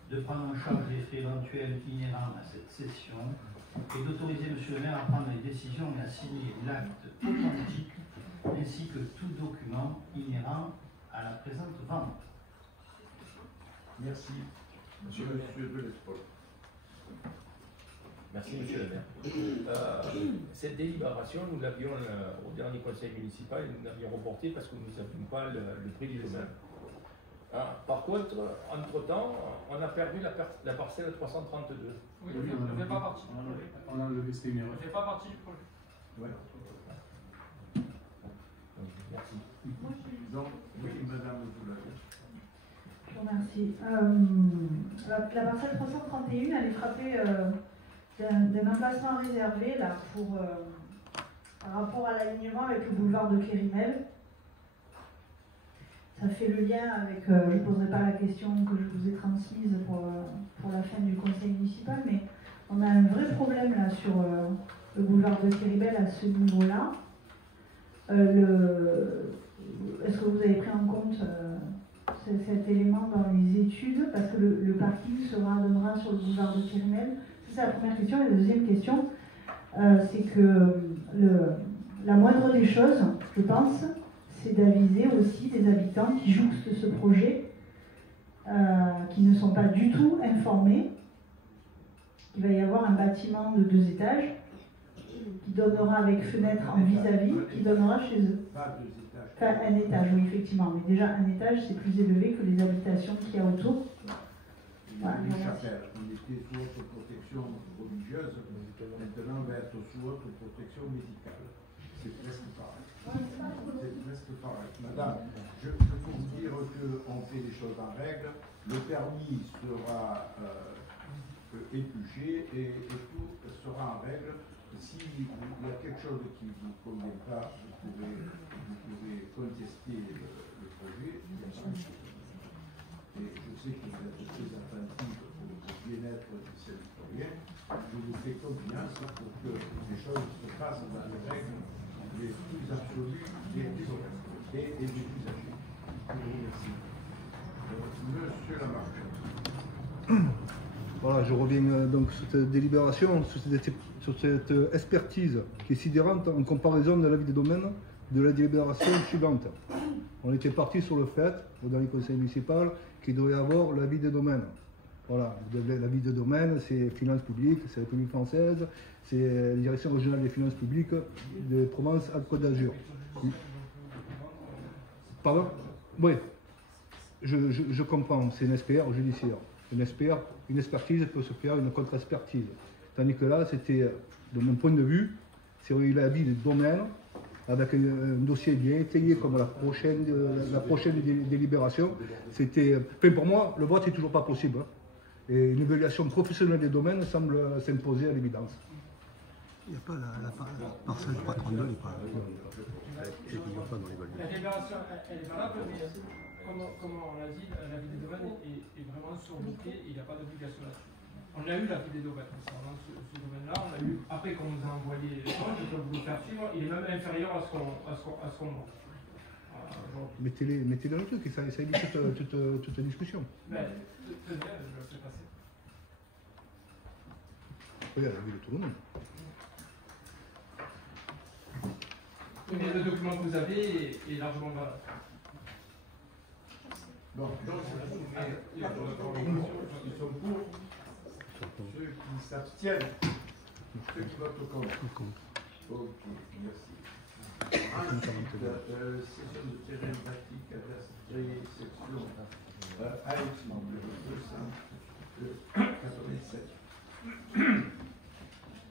de prendre en charge les frais éventuels inhérents à cette cession et d'autoriser M. le maire à prendre les décisions et à signer l'acte authentique ainsi que tout document inhérent à la présente vente. Merci. Monsieur Delespaul. Merci, monsieur le maire. Cette délibération, nous l'avions au dernier conseil municipal, et nous l'avions reportée parce que nous ne savions pas le prix du domaine. Par contre, entre-temps, on a perdu la parcelle 332. Oui, on ne fait pas partie du projet. On a enlevé ces numéros. On ne fait pas partie du projet. Ouais. Merci. Moi, je- Donc, oui, madame Zoulage. Je vous remercie. La parcelle 331, elle est frappée d'un emplacement réservé là, par rapport à l'alignement avec le boulevard de Kérimel. Ça fait le lien avec, je ne poserai pas la question que je vous ai transmise pour la fin du conseil municipal, mais on a un vrai problème là sur le boulevard de Kérimel à ce niveau-là. Est-ce que vous avez pris en compte cet élément dans les études? Parce que le parking donnera sur le boulevard de Kérimel. C'est la première question. Et la deuxième question, c'est que la moindre des choses, je pense, c'est d'aviser aussi des habitants qui jouxtent ce projet, qui ne sont pas du tout informés. Il va y avoir un bâtiment de 2 étages qui donnera avec fenêtre en vis-à-vis, qui donnera chez eux. Pas 2 étages. Enfin, un étage, oui, effectivement. Mais déjà, un étage, c'est plus élevé que les habitations qu'il y a autour. Voilà, Les je vous remercie. chapelles, on était sous haute protection religieuse, maintenant on va être sous haute protection médicale. C'est presque pareil. C'est presque pareil. Madame, je peux vous dire qu'on fait les choses en règle, le permis sera épluché et tout sera en règle. S'il y a quelque chose qui ne vous convient pas, vous pouvez contester le projet. Et je sais que vous êtes très attentif au bien-être des citoyens. Je vous fais confiance pour que les choses se fassent dans les règles les plus absolues des riverains et des usagers. Je vous remercie. Monsieur Lamarche. Voilà, je reviens donc sur cette délibération, sur cette expertise qui est sidérante en comparaison de l'avis des domaines de la délibération suivante. On était parti sur le fait, au dernier conseil municipal, qu'il devait y avoir l'avis des domaines. Voilà, l'avis des domaines, c'est finances publiques, c'est la République française, c'est la direction régionale des finances publiques de Provence-Alpes-Côte d'Azur. Pardon? Oui, je comprends, c'est un expert judiciaire. Une expertise peut se faire, une contre-expertise. Tandis que là, c'était, de mon point de vue, c'est l'avis des domaines, avec un dossier bien étayé comme la prochaine délibération. C'était, enfin pour moi, le vote n'est toujours pas possible. Hein. Et une évaluation professionnelle des domaines semble s'imposer à l'évidence. Il n'y a pas la parcelle 332 n'est pas là. La délibération, elle est valable, mais comme on l'a dit, l'avis des domaines est vraiment surbooké et il n'y a pas d'obligation là-dessus. On a eu l'avis des domaines concernant ce domaine-là, on l'a eu après qu'on nous a envoyé les choses, je peux vous le faire suivre, il est même inférieur à ce qu'on montre. Mettez-le dans le truc, et ça évite toute discussion. Mais, tenez, je le fais passer. Regarde, l'avis de tout le monde. Mais le document que vous avez est largement valable. Bon, donc je soumets ceux qui sont pour, ceux qui s'abstiennent, ceux qui votent contre. Ok, merci. Ensuite, session de terrain bâti cadastré, section AX numéro 287.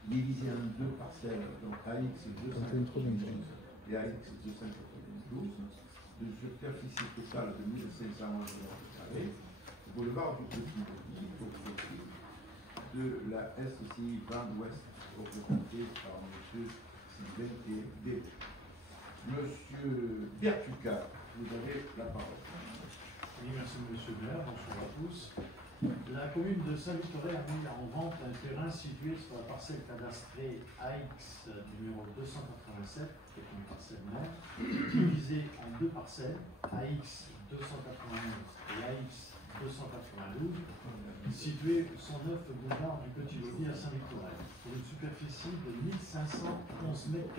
Divisé en 2 parcelles, donc AX 292 et AX 292. de superficie totale de 1511 m², boulevard du Petit Lodi, au profit de la SCI Vent d'Ouest, représentée par M. Sylvain et D. Monsieur Bertuca, vous avez la parole. Oui, merci Monsieur le maire, bonsoir à tous. La commune de Saint-Victorin a mis en vente un terrain situé sur la parcelle cadastrée AX numéro 287, qui est une parcelle mère, divisée en deux parcelles, AX 291 et AX 292, situées au 109 boulevard du Petit Lodi à Saint-Victorin, pour une superficie de 1511 m².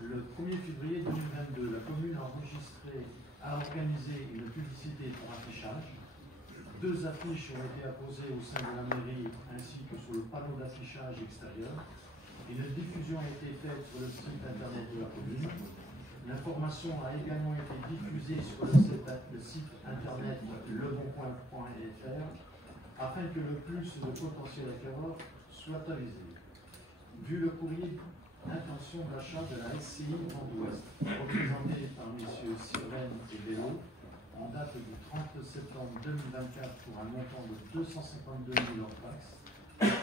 Le 1er février 2022, la commune a organisé une publicité pour affichage. 2 affiches ont été apposées au sein de la mairie ainsi que sur le panneau d'affichage extérieur. Une diffusion a été faite sur le site internet de la commune. L'information a également été diffusée sur le site internet leboncoin.fr afin que le plus de potentiels acquéreurs soit avisé. Vu le courrier d'intention d'achat de la SCI Vent d'Ouest, représenté par M. Sirven et Vélo, en date du 30 septembre 2024 pour un montant de 252 000 hors taxes,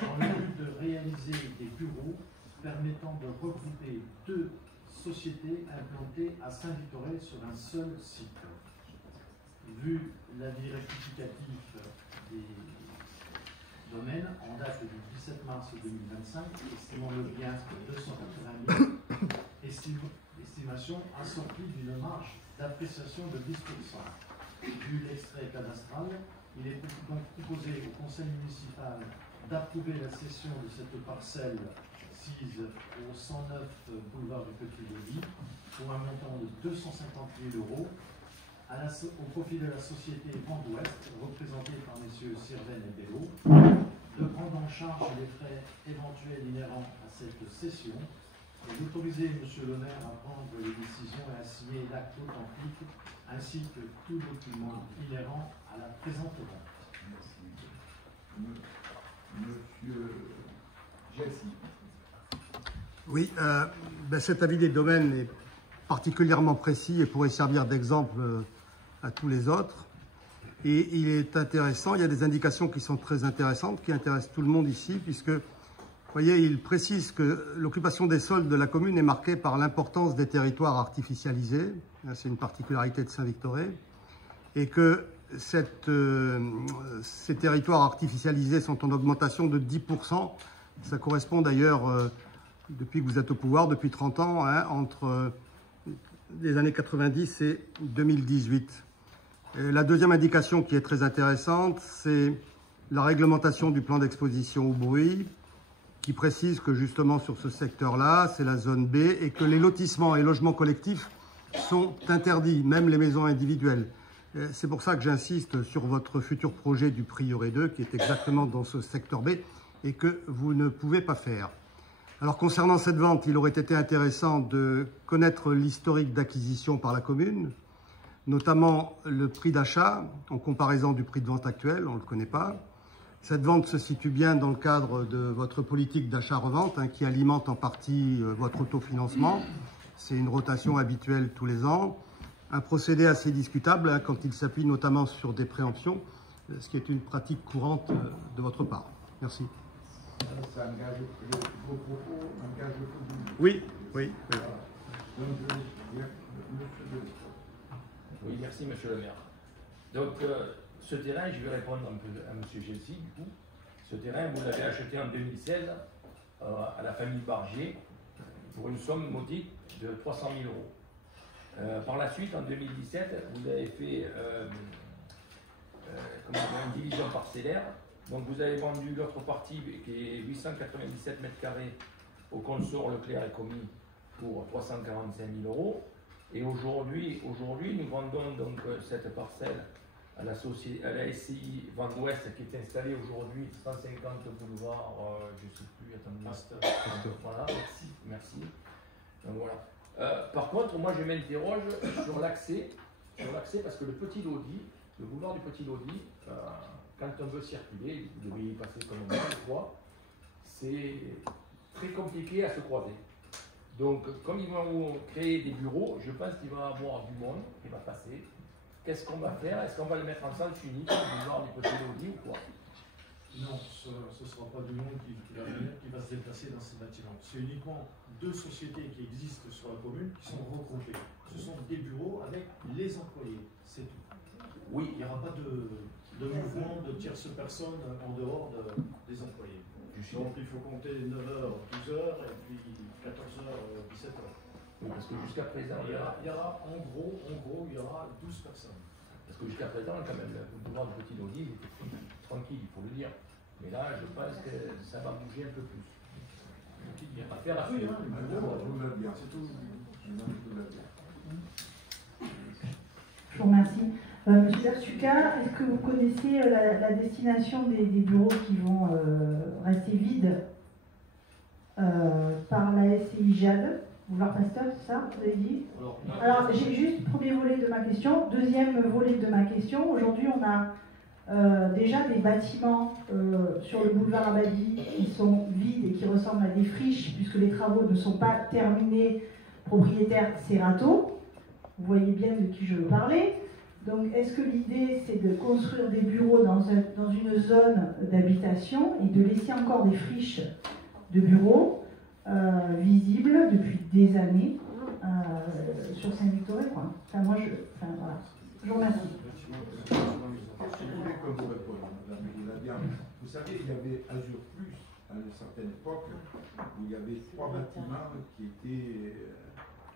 dans le but de réaliser des bureaux permettant de regrouper 2 sociétés implantées à Saint-Victorin sur un seul site. Vu l'avis rectificatif des domaines en date du 17 mars 2025, estimant le bien de 280 000, estimation assortie d'une marge d'appréciation de 10%. Vu l'extrait cadastral, il est donc proposé au conseil municipal d'approuver la cession de cette parcelle sise au 109 boulevard du Petit Lodi pour un montant de 250 000 € au profit de la société Vent d'Ouest, représentée par M. Sirven et Bello, de prendre en charge les frais éventuels inhérents à cette cession et d'autoriser M. le maire à prendre les décisions et à signer l'acte authentique ainsi que tout document inhérent à la présente vente. Merci. Monsieur Jessie. Oui, cet avis des domaines est particulièrement précis et pourrait servir d'exemple à tous les autres. Et il est intéressant, il y a des indications qui sont très intéressantes, qui intéressent tout le monde ici, puisque, vous voyez, il précise que l'occupation des sols de la commune est marquée par l'importance des territoires artificialisés, c'est une particularité de Saint-Victorin, et que ces territoires artificialisés sont en augmentation de 10%. Ça correspond d'ailleurs, depuis que vous êtes au pouvoir, depuis 30 ans, entre les années 90 et 2018. Et la deuxième indication qui est très intéressante, c'est la réglementation du plan d'exposition au bruit, qui précise que justement sur ce secteur-là, c'est la zone B, et que les lotissements et logements collectifs sont interdits, même les maisons individuelles. C'est pour ça que j'insiste sur votre futur projet du Prieuré 2, qui est exactement dans ce secteur B, et que vous ne pouvez pas faire. Alors concernant cette vente, il aurait été intéressant de connaître l'historique d'acquisition par la commune, notamment le prix d'achat en comparaison du prix de vente actuel, on ne le connaît pas. Cette vente se situe bien dans le cadre de votre politique d'achat-revente qui alimente en partie votre autofinancement. C'est une rotation habituelle tous les ans. Un procédé assez discutable quand il s'appuie notamment sur des préemptions, ce qui est une pratique courante de votre part. Merci. Ça engage vos propos, engage le public. Oui, oui. Voilà. Donc, je vais dire, Oui, merci Monsieur le maire. Donc, ce terrain, je vais répondre un peu à Monsieur Gelsi, du coup. Ce terrain, vous l'avez acheté en 2016 à la famille Bargier pour une somme modique de 300 000 €. Par la suite, en 2017, vous avez fait une division parcellaire. Donc, vous avez vendu l'autre partie qui est 897 m² au consort Leclerc et Commis pour 345 000 €. Et aujourd'hui, nous vendons donc cette parcelle à la SCI Vent d'Ouest qui est installée aujourd'hui 150 boulevard, je ne sais plus, attendez. Voilà, merci. Donc voilà. Par contre, moi je m'interroge sur l'accès parce que le Petit Lodi, le boulevard du Petit Lodi, quand on veut circuler, vous devriez y passer comme moi, c'est très compliqué à se croiser. Donc, comme ils vont créer des bureaux, je pense qu'il va y avoir du monde qui va passer. Qu'est-ce qu'on va faire? Est-ce qu'on va le mettre en sens unique, boulevard des Petits Logis ou quoi? Non, ce ne sera pas du monde qui va venir, qui va se déplacer dans ces bâtiments. C'est uniquement deux sociétés qui existent sur la commune qui sont regroupées. Ce sont des bureaux avec les employés, c'est tout. Oui, il n'y aura pas de mouvement de tierces personnes en dehors des employés. Donc il faut compter 9h, 12h et puis 14h, 17h. Oui, parce que jusqu'à présent, il y aura en gros, il y aura 12 personnes. Parce que jusqu'à présent, quand même, le boulevard de Petit Logis était tranquille, il faut le dire. Mais là, je pense que ça va bouger un peu plus. Il y a pas à faire la fête. C'est tout. Je vous remercie. Monsieur Bertuca, est-ce que vous connaissez la destination des bureaux qui vont rester vides par la SCI Jade, boulevard Pasteur, c'est ça, vous avez dit? Alors, j'ai juste premier volet de ma question. Deuxième volet de ma question. Aujourd'hui, on a déjà des bâtiments sur le boulevard Abadie qui sont vides et qui ressemblent à des friches, puisque les travaux ne sont pas terminés. Propriétaire Serato. Vous voyez bien de qui je veux parler. Donc, est-ce que l'idée, c'est de construire des bureaux dans une zone d'habitation et de laisser encore des friches de bureaux visibles depuis des années sur Saint-Victoré, quoi. Enfin, voilà. Je vous remercie. Je voulais que vous répondiez, Madame Guiladian. Vous savez, il y avait Azur Plus à une certaine époque où il y avait 3 bâtiments qui étaient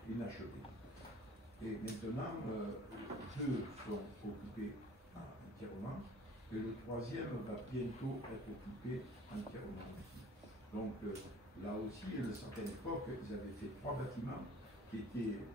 inachevés. Et maintenant, 2 sont occupés entièrement et le 3e va bientôt être occupé entièrement aussi. Donc là aussi, à une certaine époque, ils avaient fait 3 bâtiments qui étaient de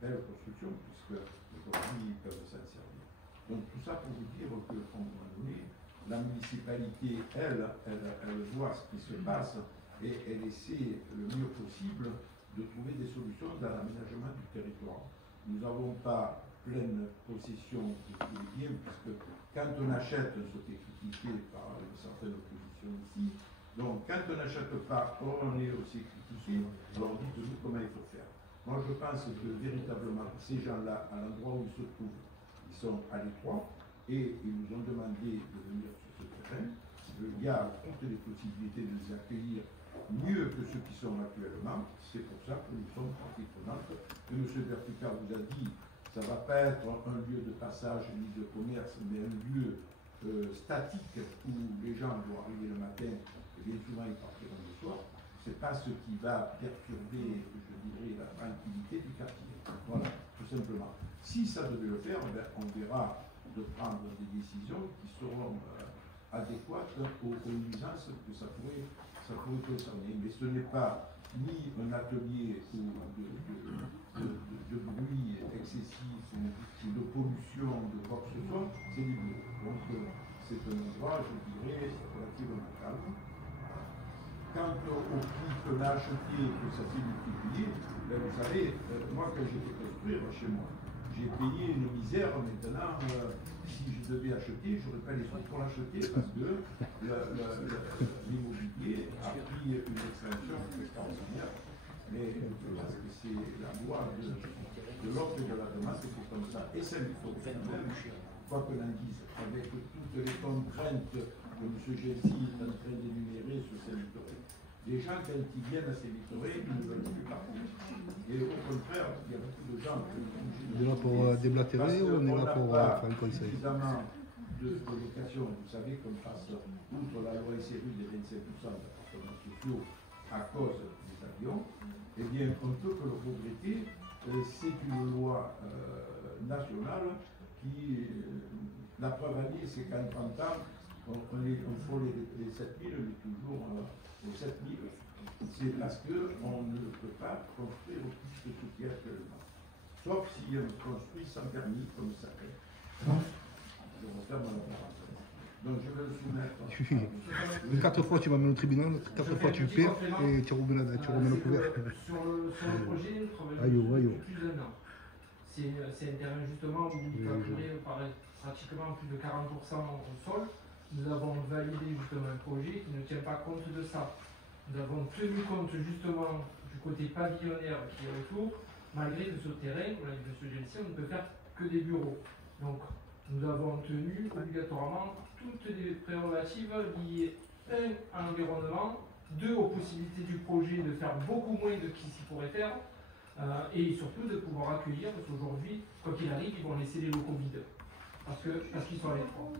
belles constructions puisque aujourd'hui ils peuvent s'en servir. Donc tout ça pour vous dire qu'à un moment donné, la municipalité, elle voit ce qui se passe et elle essaie le mieux possible de trouver des solutions dans l'aménagement du territoire. Nous n'avons pas pleine possession de tous les biens, puisque quand on achète, on se fait critiquer par une certaine opposition ici. Donc quand on n'achète pas, on est aussi critiqué. Alors dites-nous comment il faut faire. Moi je pense que véritablement ces gens-là, à l'endroit où ils se trouvent, ils sont à l'étroit et ils nous ont demandé de venir sur ce terrain. Il y a toutes les possibilités de les accueillir mieux que ceux qui sont actuellement. C'est pour ça que nous sommes partie prenante. Et M. Bertuca vous a dit, ça ne va pas être un lieu de passage ni de commerce, mais un lieu statique où les gens vont arriver le matin et bien souvent ils partiront le soir. Ce n'est pas ce qui va perturber, je dirais, la tranquillité du quartier. Voilà, tout simplement. Si ça devait le faire, ben, on verra de prendre des décisions qui seront adéquates aux nuisances que ça pourrait concerner. Mais ce n'est pas ni un atelier de bruit excessif ou de pollution de quoi que ce soit, c'est des bureaux. Donc c'est un endroit, je dirais, relativement calme. Quant au prix que l'a acheté, que ça s'est multiplié, ben vous savez, moi quand j'ai fait construire chez moi, j'ai payé une misère. Maintenant, si je devais acheter, je n'aurais pas les sous pour l'acheter parce que l'immobilier a pris une extension extraordinaire. Mais parce que c'est la loi de l'offre et de la demande, c'est comme ça. Et ça il faut même, quoi que l'on dise, avec toutes les contraintes que M. Gelsi est en train d'énumérer sur Saint-Victoré. Les gens, quand ils viennent à Saint-Victoré, ils ne veulent plus partir. Et au contraire, il y a beaucoup de gens qui on est là pour déblatérer ou on est là pour faire un conseil? Suffisamment de location, vous savez qu'on passe outre la loi SRU des 25% d'appartements sociaux à cause des avions, eh bien, on ne peut que le regretter. C'est une loi nationale qui, la preuve à dire, c'est qu'en 30 ans, on faut les 7000, on est toujours aux 7000. C'est parce qu'on ne peut pas construire plus que ce qui est actuellement. Sauf si on construit sans permis, comme ça fait. Je referme la parenthèse. Donc je vais le soumettre. 4 fois tu m'amènes au tribunal, 4 fois tu perds et tu remets le couvert. Sur le projet, nous travaillons depuis plus d'un an. C'est un terrain justement où il capturait pratiquement plus de 40% au sol. Nous avons validé justement un projet qui ne tient pas compte de ça. Nous avons tenu compte justement, du côté pavillonnaire qui est autour, malgré que sur le terrain, comme l'a dit M. Gelsi, on ne peut faire que des bureaux. Donc, nous avons tenu obligatoirement toutes les prérogatives liées, 1, à l'environnement, 2, aux possibilités du projet de faire beaucoup moins de ce qu'il s'y pourrait faire, et surtout de pouvoir accueillir, parce qu'aujourd'hui, quoi qu'il arrive, ils vont laisser les locaux vides, parce qu'ils sont à l'étroit.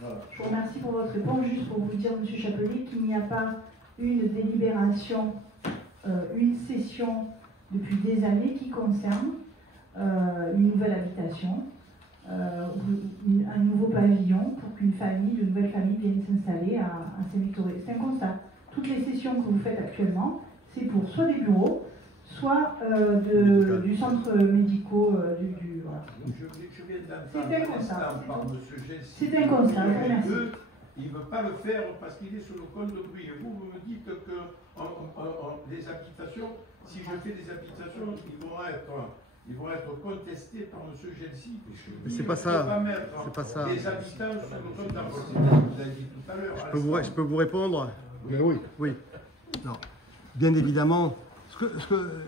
Je vous remercie pour votre réponse. Juste pour vous dire, M. Chapelier, qu'il n'y a pas une délibération, une session depuis des années qui concerne une nouvelle habitation, un nouveau pavillon pour qu'une nouvelle famille vienne s'installer à Saint-Victoré. C'est un constat. Toutes les sessions que vous faites actuellement, c'est pour soit des bureaux, soit du centre médico voilà. Je viens d'entendre par M. Gelsi. C'est un constat, merci. Il ne veut pas le faire parce qu'il est sur le compte de bruit. Et vous me dites que les habitations, si je fais des habitations, ils vont être contestés par M. Gelsi. Mais c'est pas ça. C'est pas ça. Les habitants sur le compte d'argent. Vous avez dit tout à l'heure. Je peux vous répondre? Oui. Oui. Non. Bien évidemment,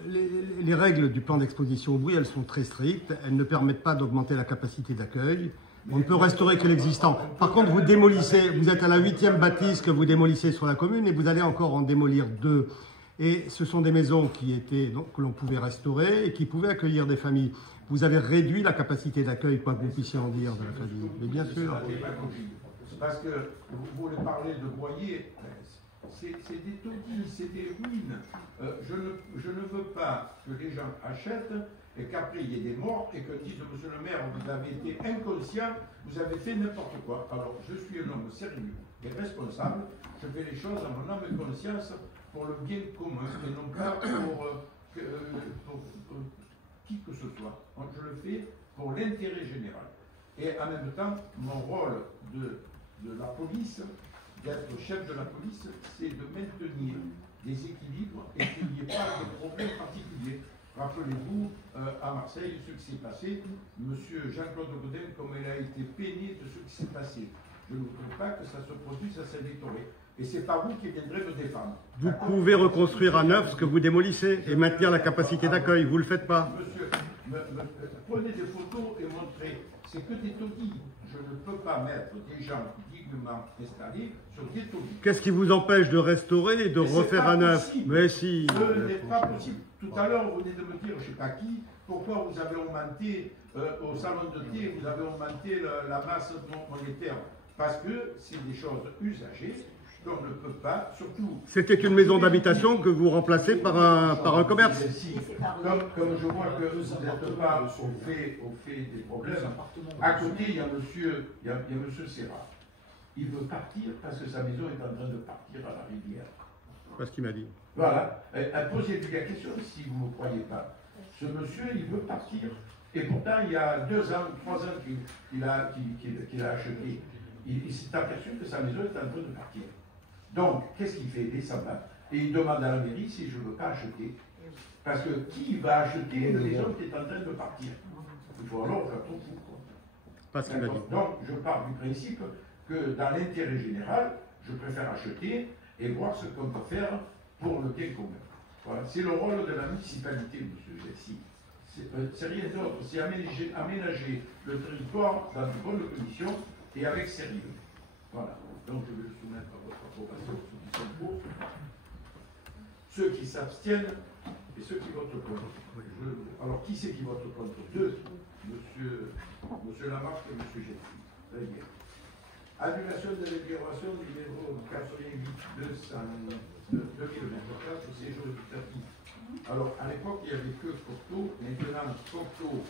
les règles du plan d'exposition au bruit, elles sont très strictes. Elles ne permettent pas d'augmenter la capacité d'accueil. On ne peut restaurer que l'existant. Par contre, vous démolissez, vous êtes à la 8e bâtisse que vous démolissez sur la commune et vous allez encore en démolir 2. Et ce sont des maisons que l'on pouvait restaurer et qui pouvaient accueillir des familles. Vous avez réduit la capacité d'accueil, quoi que vous puissiez en dire, de la famille. Mais bien sûr. Parce que vous voulez parler de Boyer, c'est des taudis, c'est des ruines. Je ne veux pas que les gens achètent et qu'après il y ait des morts et que disent Monsieur le maire, vous avez été inconscient, vous avez fait n'importe quoi. Alors je suis un homme sérieux et responsable, je fais les choses en mon âme et conscience pour le bien commun et non pas pour qui que ce soit. Donc, je le fais pour l'intérêt général. Et en même temps, mon rôle de la police, d'être chef de la police, c'est de maintenir des équilibres et qu'il n'y ait pas de problème particulier. Rappelez-vous, à Marseille, ce qui s'est passé, M. Jean-Claude Gaudin, comme il a été peiné de ce qui s'est passé. Je ne voudrais pas que ça se produise à Saint-Victoré. Et ce n'est pas vous qui viendrez me défendre. Vous pouvez reconstruire à neuf ce que vous démolissez et maintenir la capacité d'accueil. Vous ne le faites pas. Monsieur, prenez des photos et montrez. C'est que des taudis. Je ne peux pas mettre des gens dignement installés sur des taudis. Qu'est-ce qui vous empêche de restaurer et de refaire à neuf? Mais si. Ce n'est pas possible. Tout à l'heure, vous venez de me dire, je ne sais pas qui, pourquoi vous avez augmenté au salon de thé, vous avez augmenté la masse monétaire. Parce que c'est des choses usagées. On ne peut pas, surtout... C'était une maison d'habitation que vous remplacez par un commerce. Comme je vois que vous n'êtes pas au fait des problèmes, à côté, il y a monsieur Serra. Il veut partir parce que sa maison est en train de partir à la rivière. C'est ce qu'il m'a dit. Voilà. Posez-lui la question si vous ne me croyez pas. Ce monsieur, il veut partir. Et pourtant, il y a 2 ans, 3 ans qu'il a acheté. Il s'est aperçu que sa maison est en train de partir. Donc, qu'est-ce qu'il fait? Il descend là. Et il demande à la mairie si je ne veux pas acheter. Parce que qui va acheter une maison qui est en train de partir? Il faut alors faire tout pour. Pas ce qu'il m'a dit. Donc, je pars du principe que dans l'intérêt général, je préfère acheter et voir ce qu'on peut faire pour le bien commun. Voilà. C'est le rôle de la municipalité, M. Gelsi. C'est rien d'autre. C'est aménager le territoire dans de bonnes conditions et avec sérieux. Voilà. Donc je vais le soumettre à votre approbation, ceux qui sont pour, ceux qui s'abstiennent et ceux qui votent contre. Alors qui c'est qui vote contre? 2, Monsieur Lamarck et M. Gelsi. Très bien. Annulation de l'intégration numéro 88-200-2024 au séjour éducatif. Alors à l'époque il n'y avait que Cocteau, maintenant Cocteau.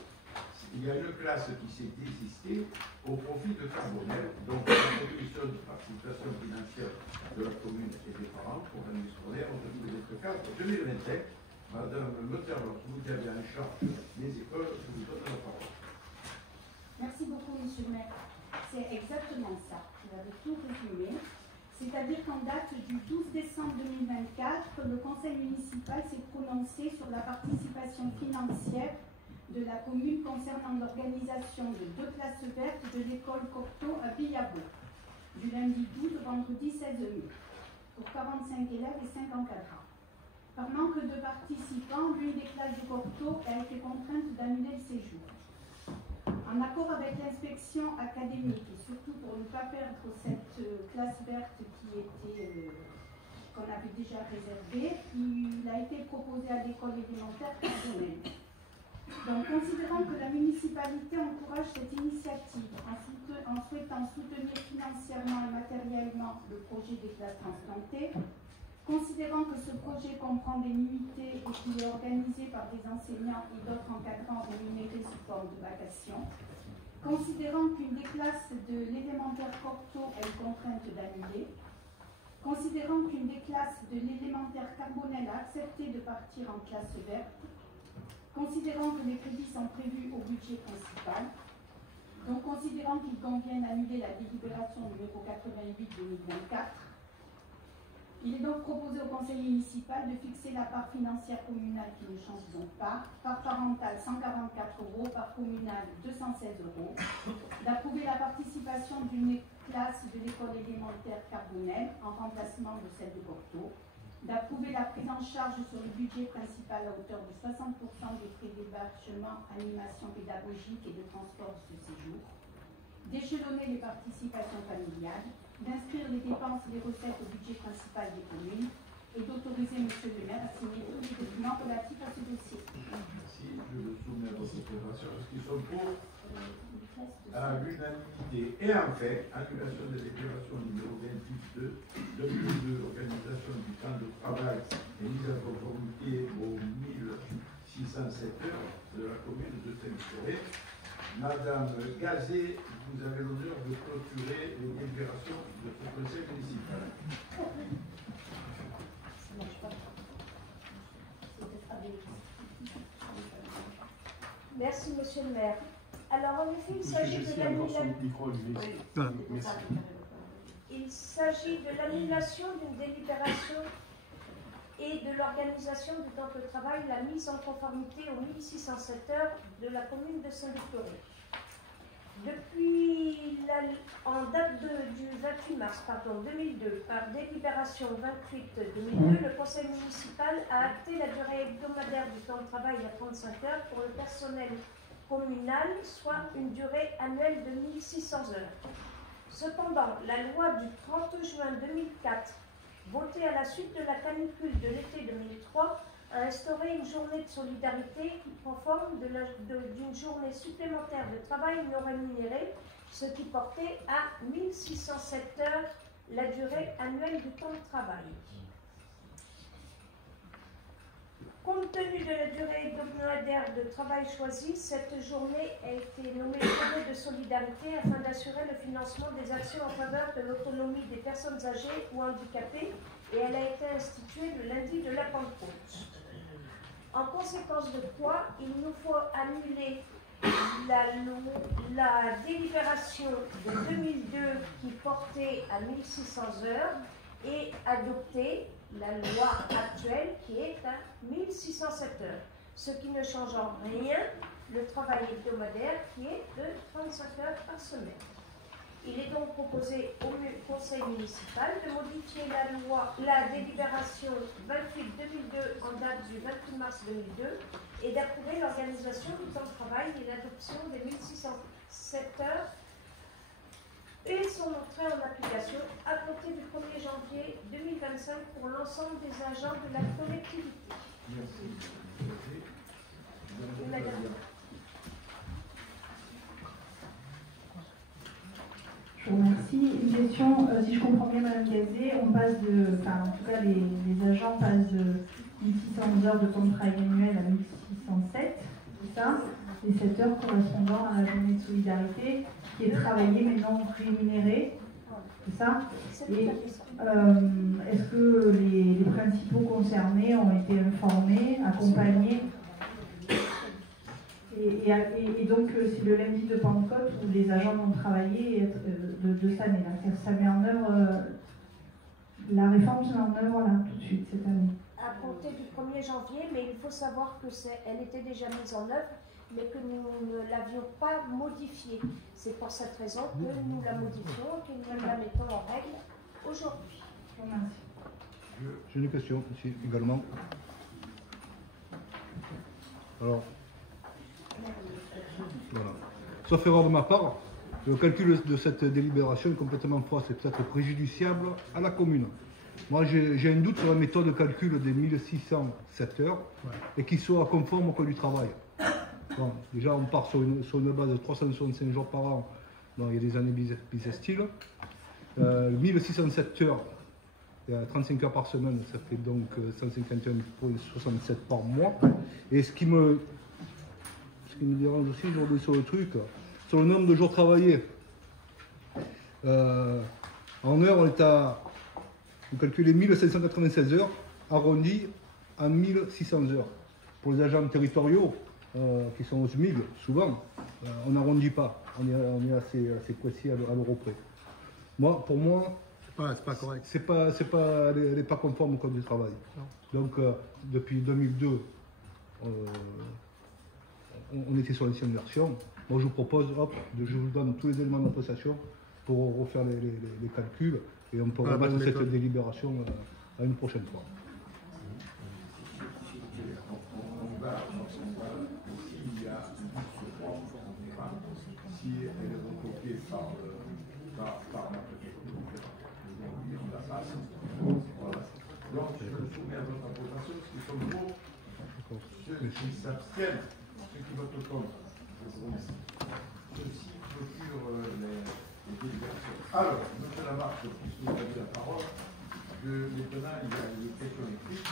Il y a une classe qui s'est désistée au profit de Carbonel, donc la contribution de participation financière de la commune et des parents pour l'année scolaire 2024-2025. Madame Motterlot, vous avez en charge des écoles, je vous donne la parole. Merci beaucoup, Monsieur le maire. C'est exactement ça. Vous avez tout résumé. C'est-à-dire qu'en date du 12 décembre 2024, le conseil municipal s'est prononcé sur la participation financière de la commune concernant l'organisation de 2 classes vertes de l'école Cocteau à Villabo, du lundi 12 au vendredi 16 mai, pour 45 élèves et 54 ans. Par manque de participants, l'une des classes du Corto a été contrainte d'annuler le séjour. En accord avec l'inspection académique, et surtout pour ne pas perdre cette classe verte qu'on avait déjà réservée, il a été proposé à l'école élémentaire Carbonel. Donc, considérant que la municipalité encourage cette initiative en souhaitant soutenir financièrement et matériellement le projet des classes transplantées, considérant que ce projet comprend des nuitées et qu'il est organisé par des enseignants et d'autres encadrants rémunérés sous forme de vacation, considérant qu'une des classes de l'élémentaire Corto est contrainte d'annuler, considérant qu'une des classes de l'élémentaire Carbonel a accepté de partir en classe verte, considérant que les crédits sont prévus au budget principal, donc considérant qu'il convient d'annuler la délibération numéro 88-2024, il est donc proposé au conseil municipal de fixer la part financière communale qui ne change donc pas, part parentale 144 €, part communale 216 €, d'approuver la participation d'une classe de l'école élémentaire Carbonel en remplacement de celle de Corto, d'approuver la prise en charge sur le budget principal à hauteur de 60% des frais d'hébergement, animation pédagogique et de transport de séjour, d'échelonner les participations familiales, d'inscrire les dépenses et les recettes au budget principal des communes et d'autoriser M. le maire à signer tous les documents relatifs à ce dossier. Merci. Je le soumets à votre approbation. Est-ce qu'ils sont pour à l'unanimité? Et en fait, annulation de déclaration numéro 28 de 2002, organisation du temps de travail et mise en conformité aux 1607 heures de la commune de Saint-Victoré. Madame Gazet, vous avez l'honneur de clôturer les délibérations de ce conseil municipal. Merci, monsieur le maire. Alors, en effet, il s'agit de l'annulation d'une délibération et de l'organisation du temps de travail, la mise en conformité aux 1607 heures de la commune de Saint-Victoré. Depuis en date du 28 mars 2002, par délibération 28-2002, le conseil municipal a acté la durée hebdomadaire du temps de travail à 35 heures pour le personnel communal, soit une durée annuelle de 1600 heures. Cependant, la loi du 30 juin 2004, votée à la suite de la canicule de l'été 2003, a instauré une journée de solidarité qui prend forme d'une journée supplémentaire de travail non rémunéré, ce qui portait à 1607 heures la durée annuelle du temps de travail. Compte tenu de la durée hebdomadaire de travail choisie, cette journée a été nommée journée de solidarité afin d'assurer le financement des actions en faveur de l'autonomie des personnes âgées ou handicapées, et elle a été instituée le lundi de la Pentecôte. En conséquence de quoi, il nous faut annuler la délibération de 2002 qui portait à 1600 heures et adopter la loi actuelle qui est à 1607 heures, ce qui ne change en rien le travail hebdomadaire qui est de 35 heures par semaine. Il est donc proposé au conseil municipal de modifier la délibération 28-2002 en date du 28 mars 2002 et d'approuver l'organisation du temps de travail et l'adoption des 1607 heures et son entrée en application à compter du 1er janvier 2025 pour l'ensemble des agents de la collectivité. Merci. Madame. Je vous remercie. Une question, si je comprends bien, Madame Gazet, on passe en tout cas, les agents passent de 1600 heures de temps de travail annuel à 1607, c'est ça? Les 7 heures correspondant à la journée de solidarité qui est travaillée mais non rémunérée, c'est ça? Et est-ce que les principaux concernés ont été informés, accompagnés? Et donc, c'est le lundi de Pentecôte où les agents vont travailler de cette année-là. Ça met en œuvre, la réforme se met en œuvre là, tout de suite, cette année. À compter du 1er janvier, mais il faut savoir qu'elle était déjà mise en œuvre, mais que nous ne l'avions pas modifiée. C'est pour cette raison que nous la modifions et que nous la mettons en règle aujourd'hui. Je vous remercie. J'ai une question ici également. Alors, voilà. Sauf erreur de ma part, le calcul de cette délibération est complètement fausse et peut-être préjudiciable à la commune. Moi, j'ai un doute sur la méthode de calcul des 1607 heures et qu'il soit conforme au code du travail. Bon, déjà, on part sur une base de 365 jours par an. Bon, il y a des années bissextiles. 1607 heures, il y a 35 heures par semaine, ça fait donc 151,67 par mois. Et ce qui me dérange aussi aujourd'hui sur le truc, sur le nombre de jours travaillés. En heure, on calculait 1596 heures, arrondi à 1600 heures. Pour les agents territoriaux, qui sont au SMIG, souvent, on n'arrondit pas. On est assez précis à l'euro près. Pour moi, c'est pas correct. Elle n'est pas conforme au code du travail. Non. Donc, depuis 2002, on était sur l'ancienne version. Moi, je vous propose, je vous donne tous les éléments d'appréciation pour refaire les calculs et on peut remettre cette délibération à une prochaine fois. On va aussi, il y a si elle est reconquée par la préfecture, aujourd'hui on la passe. Voilà. Donc je le soumets à votre approbation, ce qui est comme vous, ceux qui s'abstiennent, ceux qui votent contre. Je vous remercie. Ceci clôture les délibérations. Alors, M. Lamarche, puisque vous avez la parole, maintenant il y a une question écrite.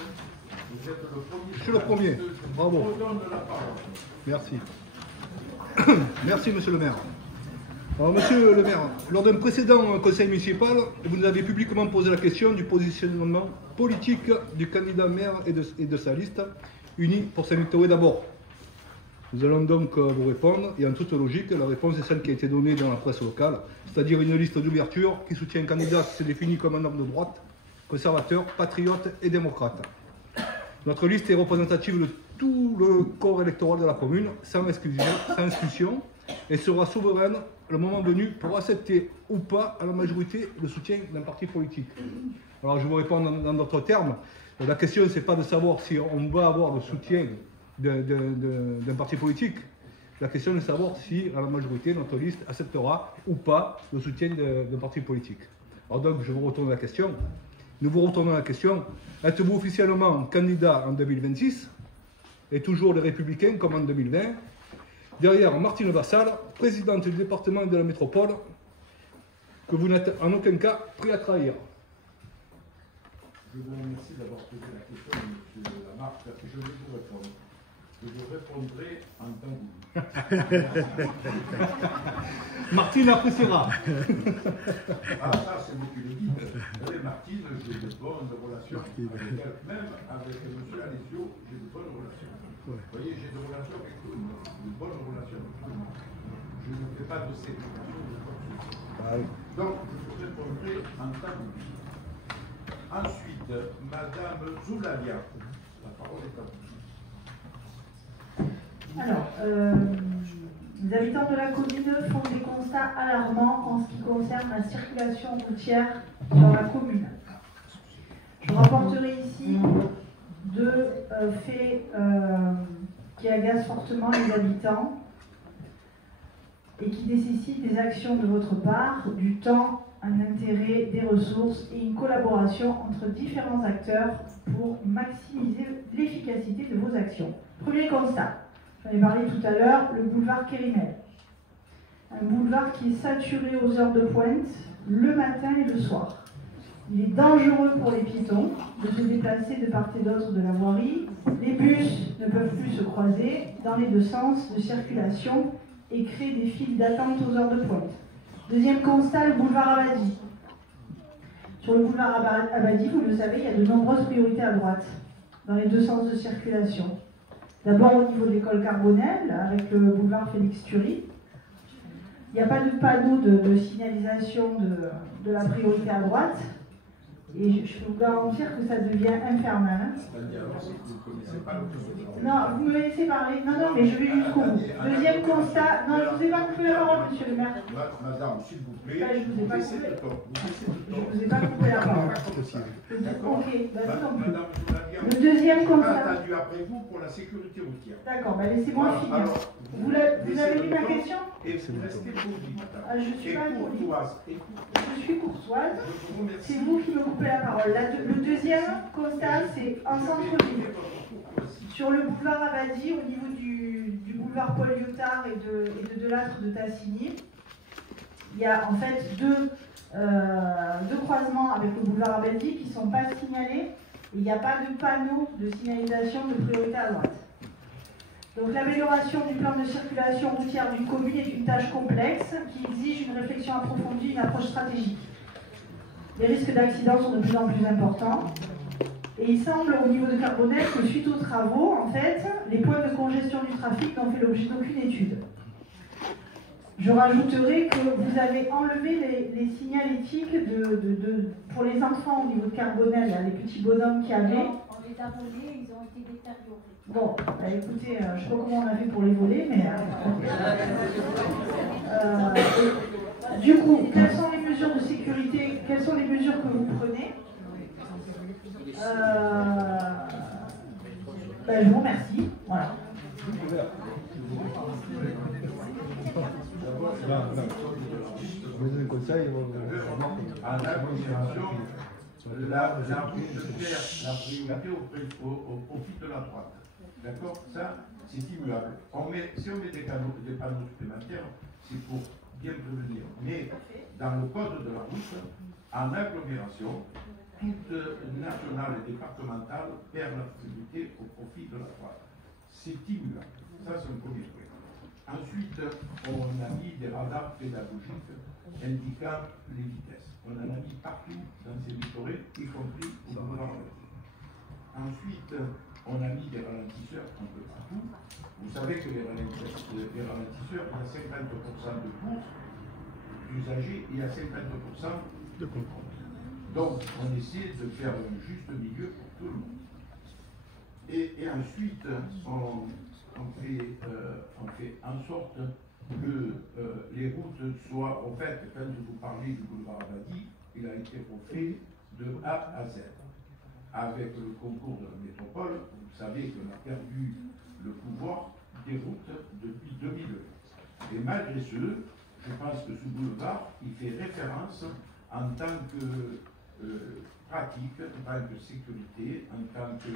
Vous êtes le premier. Je suis le premier. Bravo. Je vous donne la parole. Merci. Merci, monsieur le maire. Alors, monsieur le maire, lors d'un précédent conseil municipal, vous nous avez publiquement posé la question du positionnement politique du candidat maire et de sa liste, unis pour Saint-Victoré d'abord. Nous allons donc vous répondre, et en toute logique, la réponse est celle qui a été donnée dans la presse locale, c'est-à-dire une liste d'ouverture qui soutient un candidat qui se définit comme un homme de droite, conservateur, patriote et démocrate. Notre liste est représentative de tout le corps électoral de la commune, sans exclusion, et sera souveraine le moment venu pour accepter ou pas à la majorité le soutien d'un parti politique. Alors je vous réponds dans d'autres termes. La question, ce n'est pas de savoir si on va avoir le soutien d'un parti politique. La question est de savoir si, à la majorité, notre liste acceptera ou pas le soutien d'un parti politique. Alors donc, je vous retourne la question. Nous vous retournons la question. Êtes-vous officiellement candidat en 2026 et toujours les Républicains comme en 2020 derrière Martine Vassal, présidente du département de la métropole, que vous n'êtes en aucun cas prêt à trahir? Je vous remercie d'avoir posé la question, M. Lamarche, parce que je vais vous répondre. Je vous répondrai en temps voulu. Martine appréciera. Ça, c'est vous qui le dites. Vous savez, Martine, j'ai de bonnes relations avec elle. Même avec M. Alessio, j'ai de bonnes relations. Vous voyez, j'ai des relations avec tout le monde, de bonnes relations avec tout le monde. Je ne fais pas de séparation de quoi que ce soit. Donc, je vous répondrai en temps voulu. Ensuite, Madame Zoulalia, la parole est à vous. Alors, les habitants de la commune font des constats alarmants en ce qui concerne la circulation routière dans la commune. Je rapporterai ici deux faits qui agacent fortement les habitants et qui nécessitent des actions de votre part, du temps, un intérêt, des ressources et une collaboration entre différents acteurs pour maximiser l'efficacité de vos actions. Premier constat, j'en ai parlé tout à l'heure, le boulevard Kérimel. Un boulevard qui est saturé aux heures de pointe, le matin et le soir. Il est dangereux pour les piétons de se déplacer de part et d'autre de la voirie. Les bus ne peuvent plus se croiser dans les deux sens de circulation et créent des files d'attente aux heures de pointe. Deuxième constat, le boulevard Abadi. Sur le boulevard Abadi, vous le savez, il y a de nombreuses priorités à droite, dans les deux sens de circulation. D'abord au niveau de l'école Carbonel, avec le boulevard Félix-Thury. Il n'y a pas de panneau de signalisation de la priorité à droite. Et je peux vous garantir que ça devient infernal. Non, vous me laissez parler. Non, mais je vais jusqu'au bout. Deuxième constat. Non, je ne vous ai pas coupé la parole. monsieur le maire. Madame, s'il vous plaît, Ben, je vous ai pas baissez coupé. le ton. Je ne vous ai pas coupé la parole. D'accord. Ok, ben, non plus. Madame, je vous l'ai dit. Le deuxième J'ai constat. pas attendu après vous pour la sécurité routière. D'accord, ben laissez-moi Voilà, finir. alors, Vous avez lu ma temps question? Et vous restez poli, madame. Ah, je suis Et pas polie. courtoise. Je suis courtoise. Je vous remercie. C'est vous qui me coupez la parole. Le deuxième constat, c'est en centre-ville. Sur le boulevard Abadi, au niveau du boulevard Paul Lyotard et de Delattre de Tassigny, il y a en fait deux croisements avec le boulevard Abadi qui ne sont pas signalés. Il n'y a pas de panneau de signalisation de priorité à droite. Donc l'amélioration du plan de circulation routière d'une commune est une tâche complexe qui exige une réflexion approfondie, une approche stratégique. Les risques d'accident sont de plus en plus importants. Et il semble au niveau de Carbonel que suite aux travaux, en fait, les points de congestion du trafic n'ont fait l'objet d'aucune étude. Je rajouterai que vous avez enlevé les signalétiques pour les enfants au niveau de Carbonel, les petits bonhommes qu'il y avait. On les a volés, ils ont été détériorés. Bon, bah écoutez, je ne sais pas comment on a fait pour les voler, mais... du coup, quelles sont les mesures de sécurité, quelles sont les mesures que vous prenez? Ben, je vous remercie. Voilà. En agglomération, la priorité au profit de la droite. D'accord? Ça, c'est immuable. Si on met des panneaux supplémentaires, c'est pour bien prévenir. Mais dans le code de la route, en agglomération, toute nationale et départementale perd la priorité au profit de la droite. C'est immuable. Ça, c'est un premier point. Ensuite, on a mis des radars pédagogiques indiquant les vitesses. On en a mis partout dans ces littorés, y compris au boulevard. Ensuite, on a mis des ralentisseurs un peu partout. Vous savez que les ralentisseurs, il y a 50% de courses d'usagers et il y a 50% de contrôle. Donc, on essaie de faire un juste milieu pour tout le monde. Et ensuite, on fait en sorte que les routes soient, en fait, quand vous parlez du boulevard Abadi, il a été refait de A à Z. Avec le concours de la métropole, vous savez qu'on a perdu le pouvoir des routes depuis 2002. Et malgré ce, je pense que ce boulevard, il fait référence en tant que pratique, en tant que sécurité, en tant que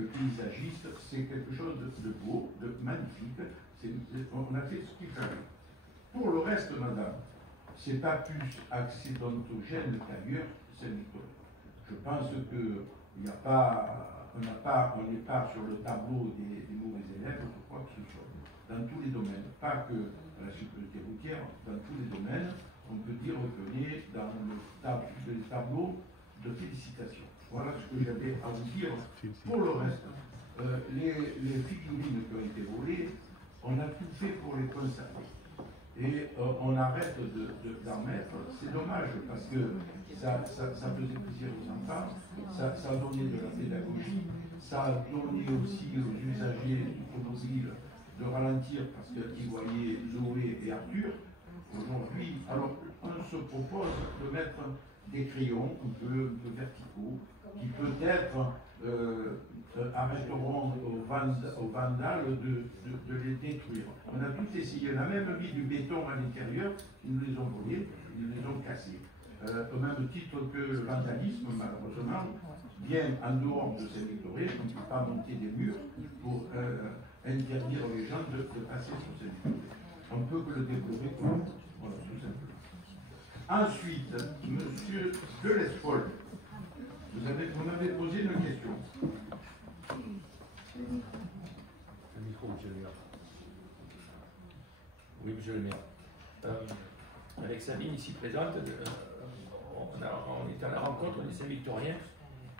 paysagiste. C'est quelque chose de beau, de magnifique. On a fait ce qu'il fallait. Pour le reste, madame, c'est pas plus accidentogène qu'ailleurs, c'est Nicolas. Je pense que on n'est pas sur le tableau des mauvais élèves ou quoi que ce soit. Dans tous les domaines, pas que la sécurité routière, dans tous les domaines, on peut dire qu'on est dans le tableau de félicitations. Voilà ce que j'avais à vous dire. Pour le reste, les figurines qui ont été volées, on a tout fait pour les conserver. Et on arrête d'en mettre. C'est dommage parce que ça faisait plaisir aux enfants, ça donnait de la pédagogie, ça a donné aussi aux usagers du automobile de ralentir parce qu'ils voyaient Zoé et Arthur. Aujourd'hui, alors on se propose de mettre des crayons un peu verticaux qui peut-être arrêteront aux vandales de les détruire. On a tout essayé, on a même mis du béton à l'intérieur, ils nous les ont volés, ils nous les ont cassés. Au même titre que le vandalisme, malheureusement, bien en dehors de ces littorés, on ne peut pas monter des murs pour interdire les gens de passer sur ces littorés. On peut que le déplorer comme voilà, tout simplement. Ensuite, monsieur Delespol, vous m'avez posé une question. Le micro, monsieur le maire. Oui, monsieur le maire. Avec Sabine ici présente, on est à la rencontre des Saint-Victoriens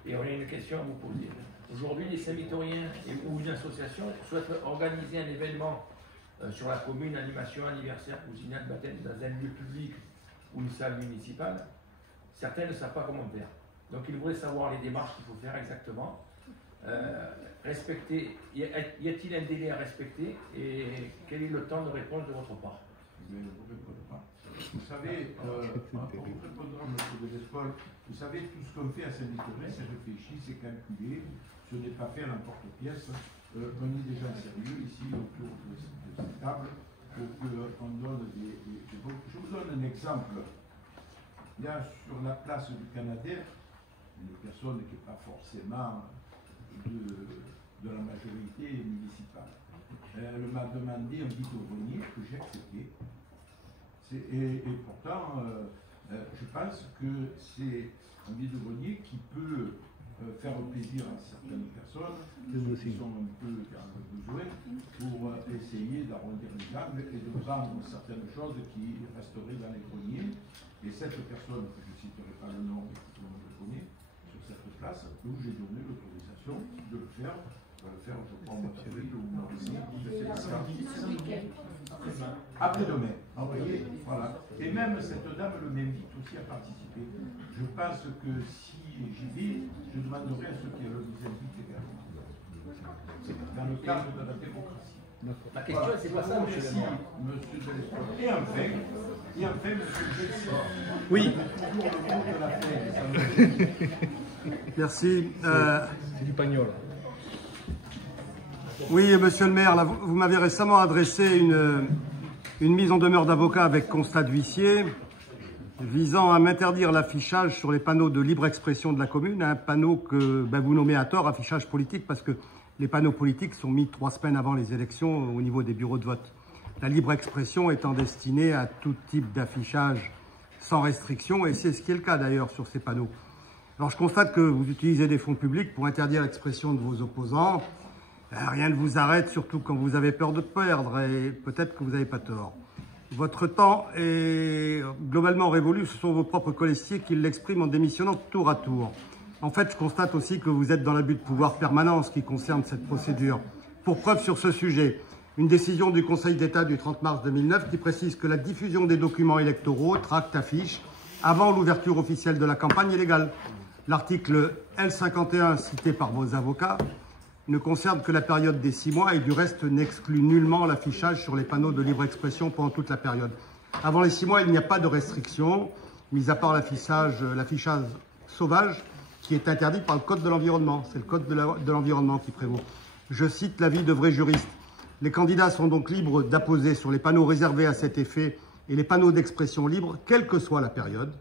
et on a une question à vous poser. Aujourd'hui, les Saint-Victoriens ou une association souhaitent organiser un événement sur la commune, animation, anniversaire, cousinat, baptême dans un lieu public ou une salle municipale. Certains ne savent pas comment faire. Donc ils voudraient savoir les démarches qu'il faut faire exactement. Y a-t-il un délai à respecter et quel est le temps de réponse de votre part? mais ne vous répondez pas. Vous savez, pour répondre à M. Delespol, vous savez, tout ce qu'on fait à Saint-Nicolas, c'est réfléchi, c'est calculé, ce n'est pas fait à l'emporte-pièce. On est des gens sérieux ici autour de cette table pour qu'on donne des. Je vous donne un exemple. Il y a sur la place du Canadair une personne qui n'est pas forcément de la majorité municipale. Elle m'a demandé un vide-grenier que j'ai accepté. Et pourtant, je pense que c'est un vide-grenier qui peut faire plaisir à certaines personnes qui sont un peu qui ont besoin pour essayer d'arrondir les angles et de prendre certaines choses qui resteraient dans les greniers. Et cette personne, que je ne citerai pas le nom, mais tout le monde le connaît, sur cette place, où j'ai donné l'autorisation de le faire. Je vais le faire, je crois, au mois d'avril ou au mois de mai. Après-demain. Envoyez, voilà. Et même cette dame m'invite aussi à participer. Je pense que si j'y vais, je demanderai à ceux qui le nous invitent également. Dans le cadre de la démocratie. Ma question, voilà. C'est pas ça, monsieur le maire. Monsieur Delespol. Et enfin, monsieur Gelsi. Oui. Merci. C'est du pagnol. Oui, monsieur le maire, là, vous m'avez récemment adressé une mise en demeure d'avocat avec constat d'huissier visant à m'interdire l'affichage sur les panneaux de libre expression de la commune, un panneau que vous nommez à tort affichage politique parce que les panneaux politiques sont mis 3 semaines avant les élections au niveau des bureaux de vote. La libre expression étant destinée à tout type d'affichage sans restriction, et c'est ce qui est le cas d'ailleurs sur ces panneaux. Alors je constate que vous utilisez des fonds publics pour interdire l'expression de vos opposants. Rien ne vous arrête, surtout quand vous avez peur de perdre, et peut-être que vous n'avez pas tort. Votre temps est globalement révolu, ce sont vos propres colistiers qui l'expriment en démissionnant tour à tour. En fait, je constate aussi que vous êtes dans l'abus de pouvoir permanent en ce qui concerne cette procédure. Pour preuve sur ce sujet, une décision du Conseil d'État du 30 mars 2009 qui précise que la diffusion des documents électoraux, tracts, affiches, avant l'ouverture officielle de la campagne est légale. L'article L51 cité par vos avocats ne concerne que la période des 6 mois et du reste n'exclut nullement l'affichage sur les panneaux de libre expression pendant toute la période. Avant les 6 mois, il n'y a pas de restriction, mis à part l'affichage sauvage qui est interdit par le Code de l'environnement. C'est le Code de l'environnement qui prévaut. Je cite l'avis de vrais juristes. Les candidats sont donc libres d'apposer sur les panneaux réservés à cet effet et les panneaux d'expression libre, quelle que soit la période,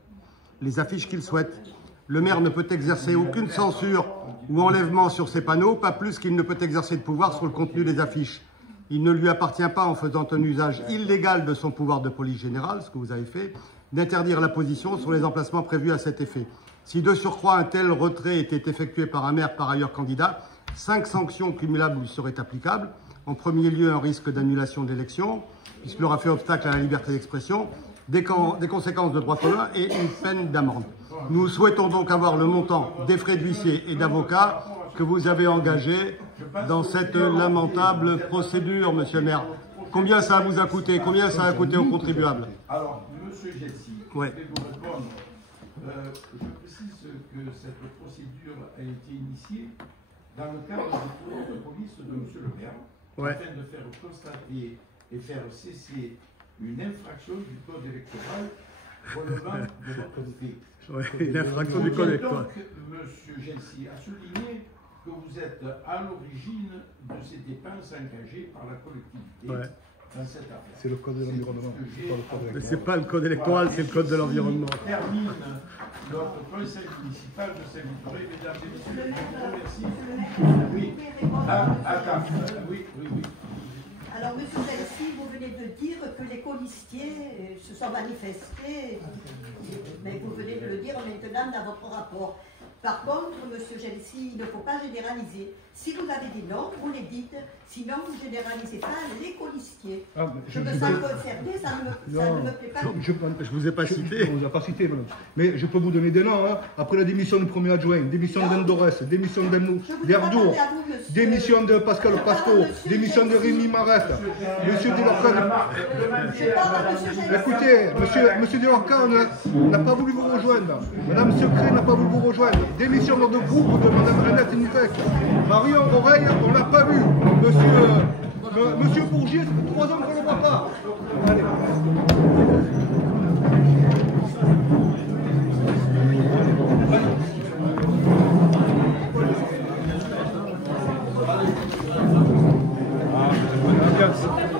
les affiches qu'ils souhaitent. Le maire ne peut exercer aucune censure ou enlèvement sur ces panneaux, pas plus qu'il ne peut exercer de pouvoir sur le contenu des affiches. Il ne lui appartient pas, en faisant un usage illégal de son pouvoir de police générale, ce que vous avez fait, d'interdire la position sur les emplacements prévus à cet effet. Si de surcroît un tel retrait était effectué par un maire par ailleurs candidat, 5 sanctions cumulables lui seraient applicables. En premier lieu, un risque d'annulation de l'élection, puisqu'il aura fait obstacle à la liberté d'expression, des conséquences de droit commun et une peine d'amende. Nous souhaitons donc avoir le montant des frais d'huissier et d'avocat que vous avez engagés dans cette lamentable procédure, monsieur le maire. Combien ça vous a coûté? Combien ça a coûté aux contribuables? Alors, monsieur Gelsi, ouais. Je vais vous répondre. Je précise que cette procédure a été initiée dans le cadre du pouvoir de police de monsieur le maire, ouais. afin de faire constater et faire cesser une infraction du code électoral relevant de votre fait. Oui, l'infraction du code électoral. Donc, monsieur Gelsi a souligné que vous êtes à l'origine de ces dépenses engagées par la collectivité ouais. dans cette affaire. C'est le code de l'environnement. Mais ce n'est pas le code électoral, c'est le code de l'environnement. On termine notre conseil municipal de Saint-Victoré. Mesdames et messieurs, je vous remercie. Oui. Attends. Oui. Alors, monsieur Gelsi, vous venez de dire que les colistiers se sont manifestés, mais vous venez de le dire maintenant dans votre rapport. Par contre, monsieur Gelsi, il ne faut pas généraliser. Si vous avez des noms, vous les dites, sinon vous ne généralisez pas les colistiers. Je me sens concerné, ça ne me plaît pas. Je ne vous ai pas cité. On ne vous a pas cité, madame. Mais je peux vous donner des noms. Hein. Après la démission du premier adjoint, démission d'Endorès, démission d'Erdour, démission de Pascal Pasco, démission de Rémi Marette, monsieur Delorcan. Écoutez, monsieur Delorcan n'a pas voulu vous rejoindre. Madame Secret n'a pas voulu vous rejoindre. Démission de groupe de madame Annette Nivec. Marion Oreille, on l'a pas vu. Monsieur Bourgier, ça fait 3 ans qu'on ne le voit pas. Allez. Ah,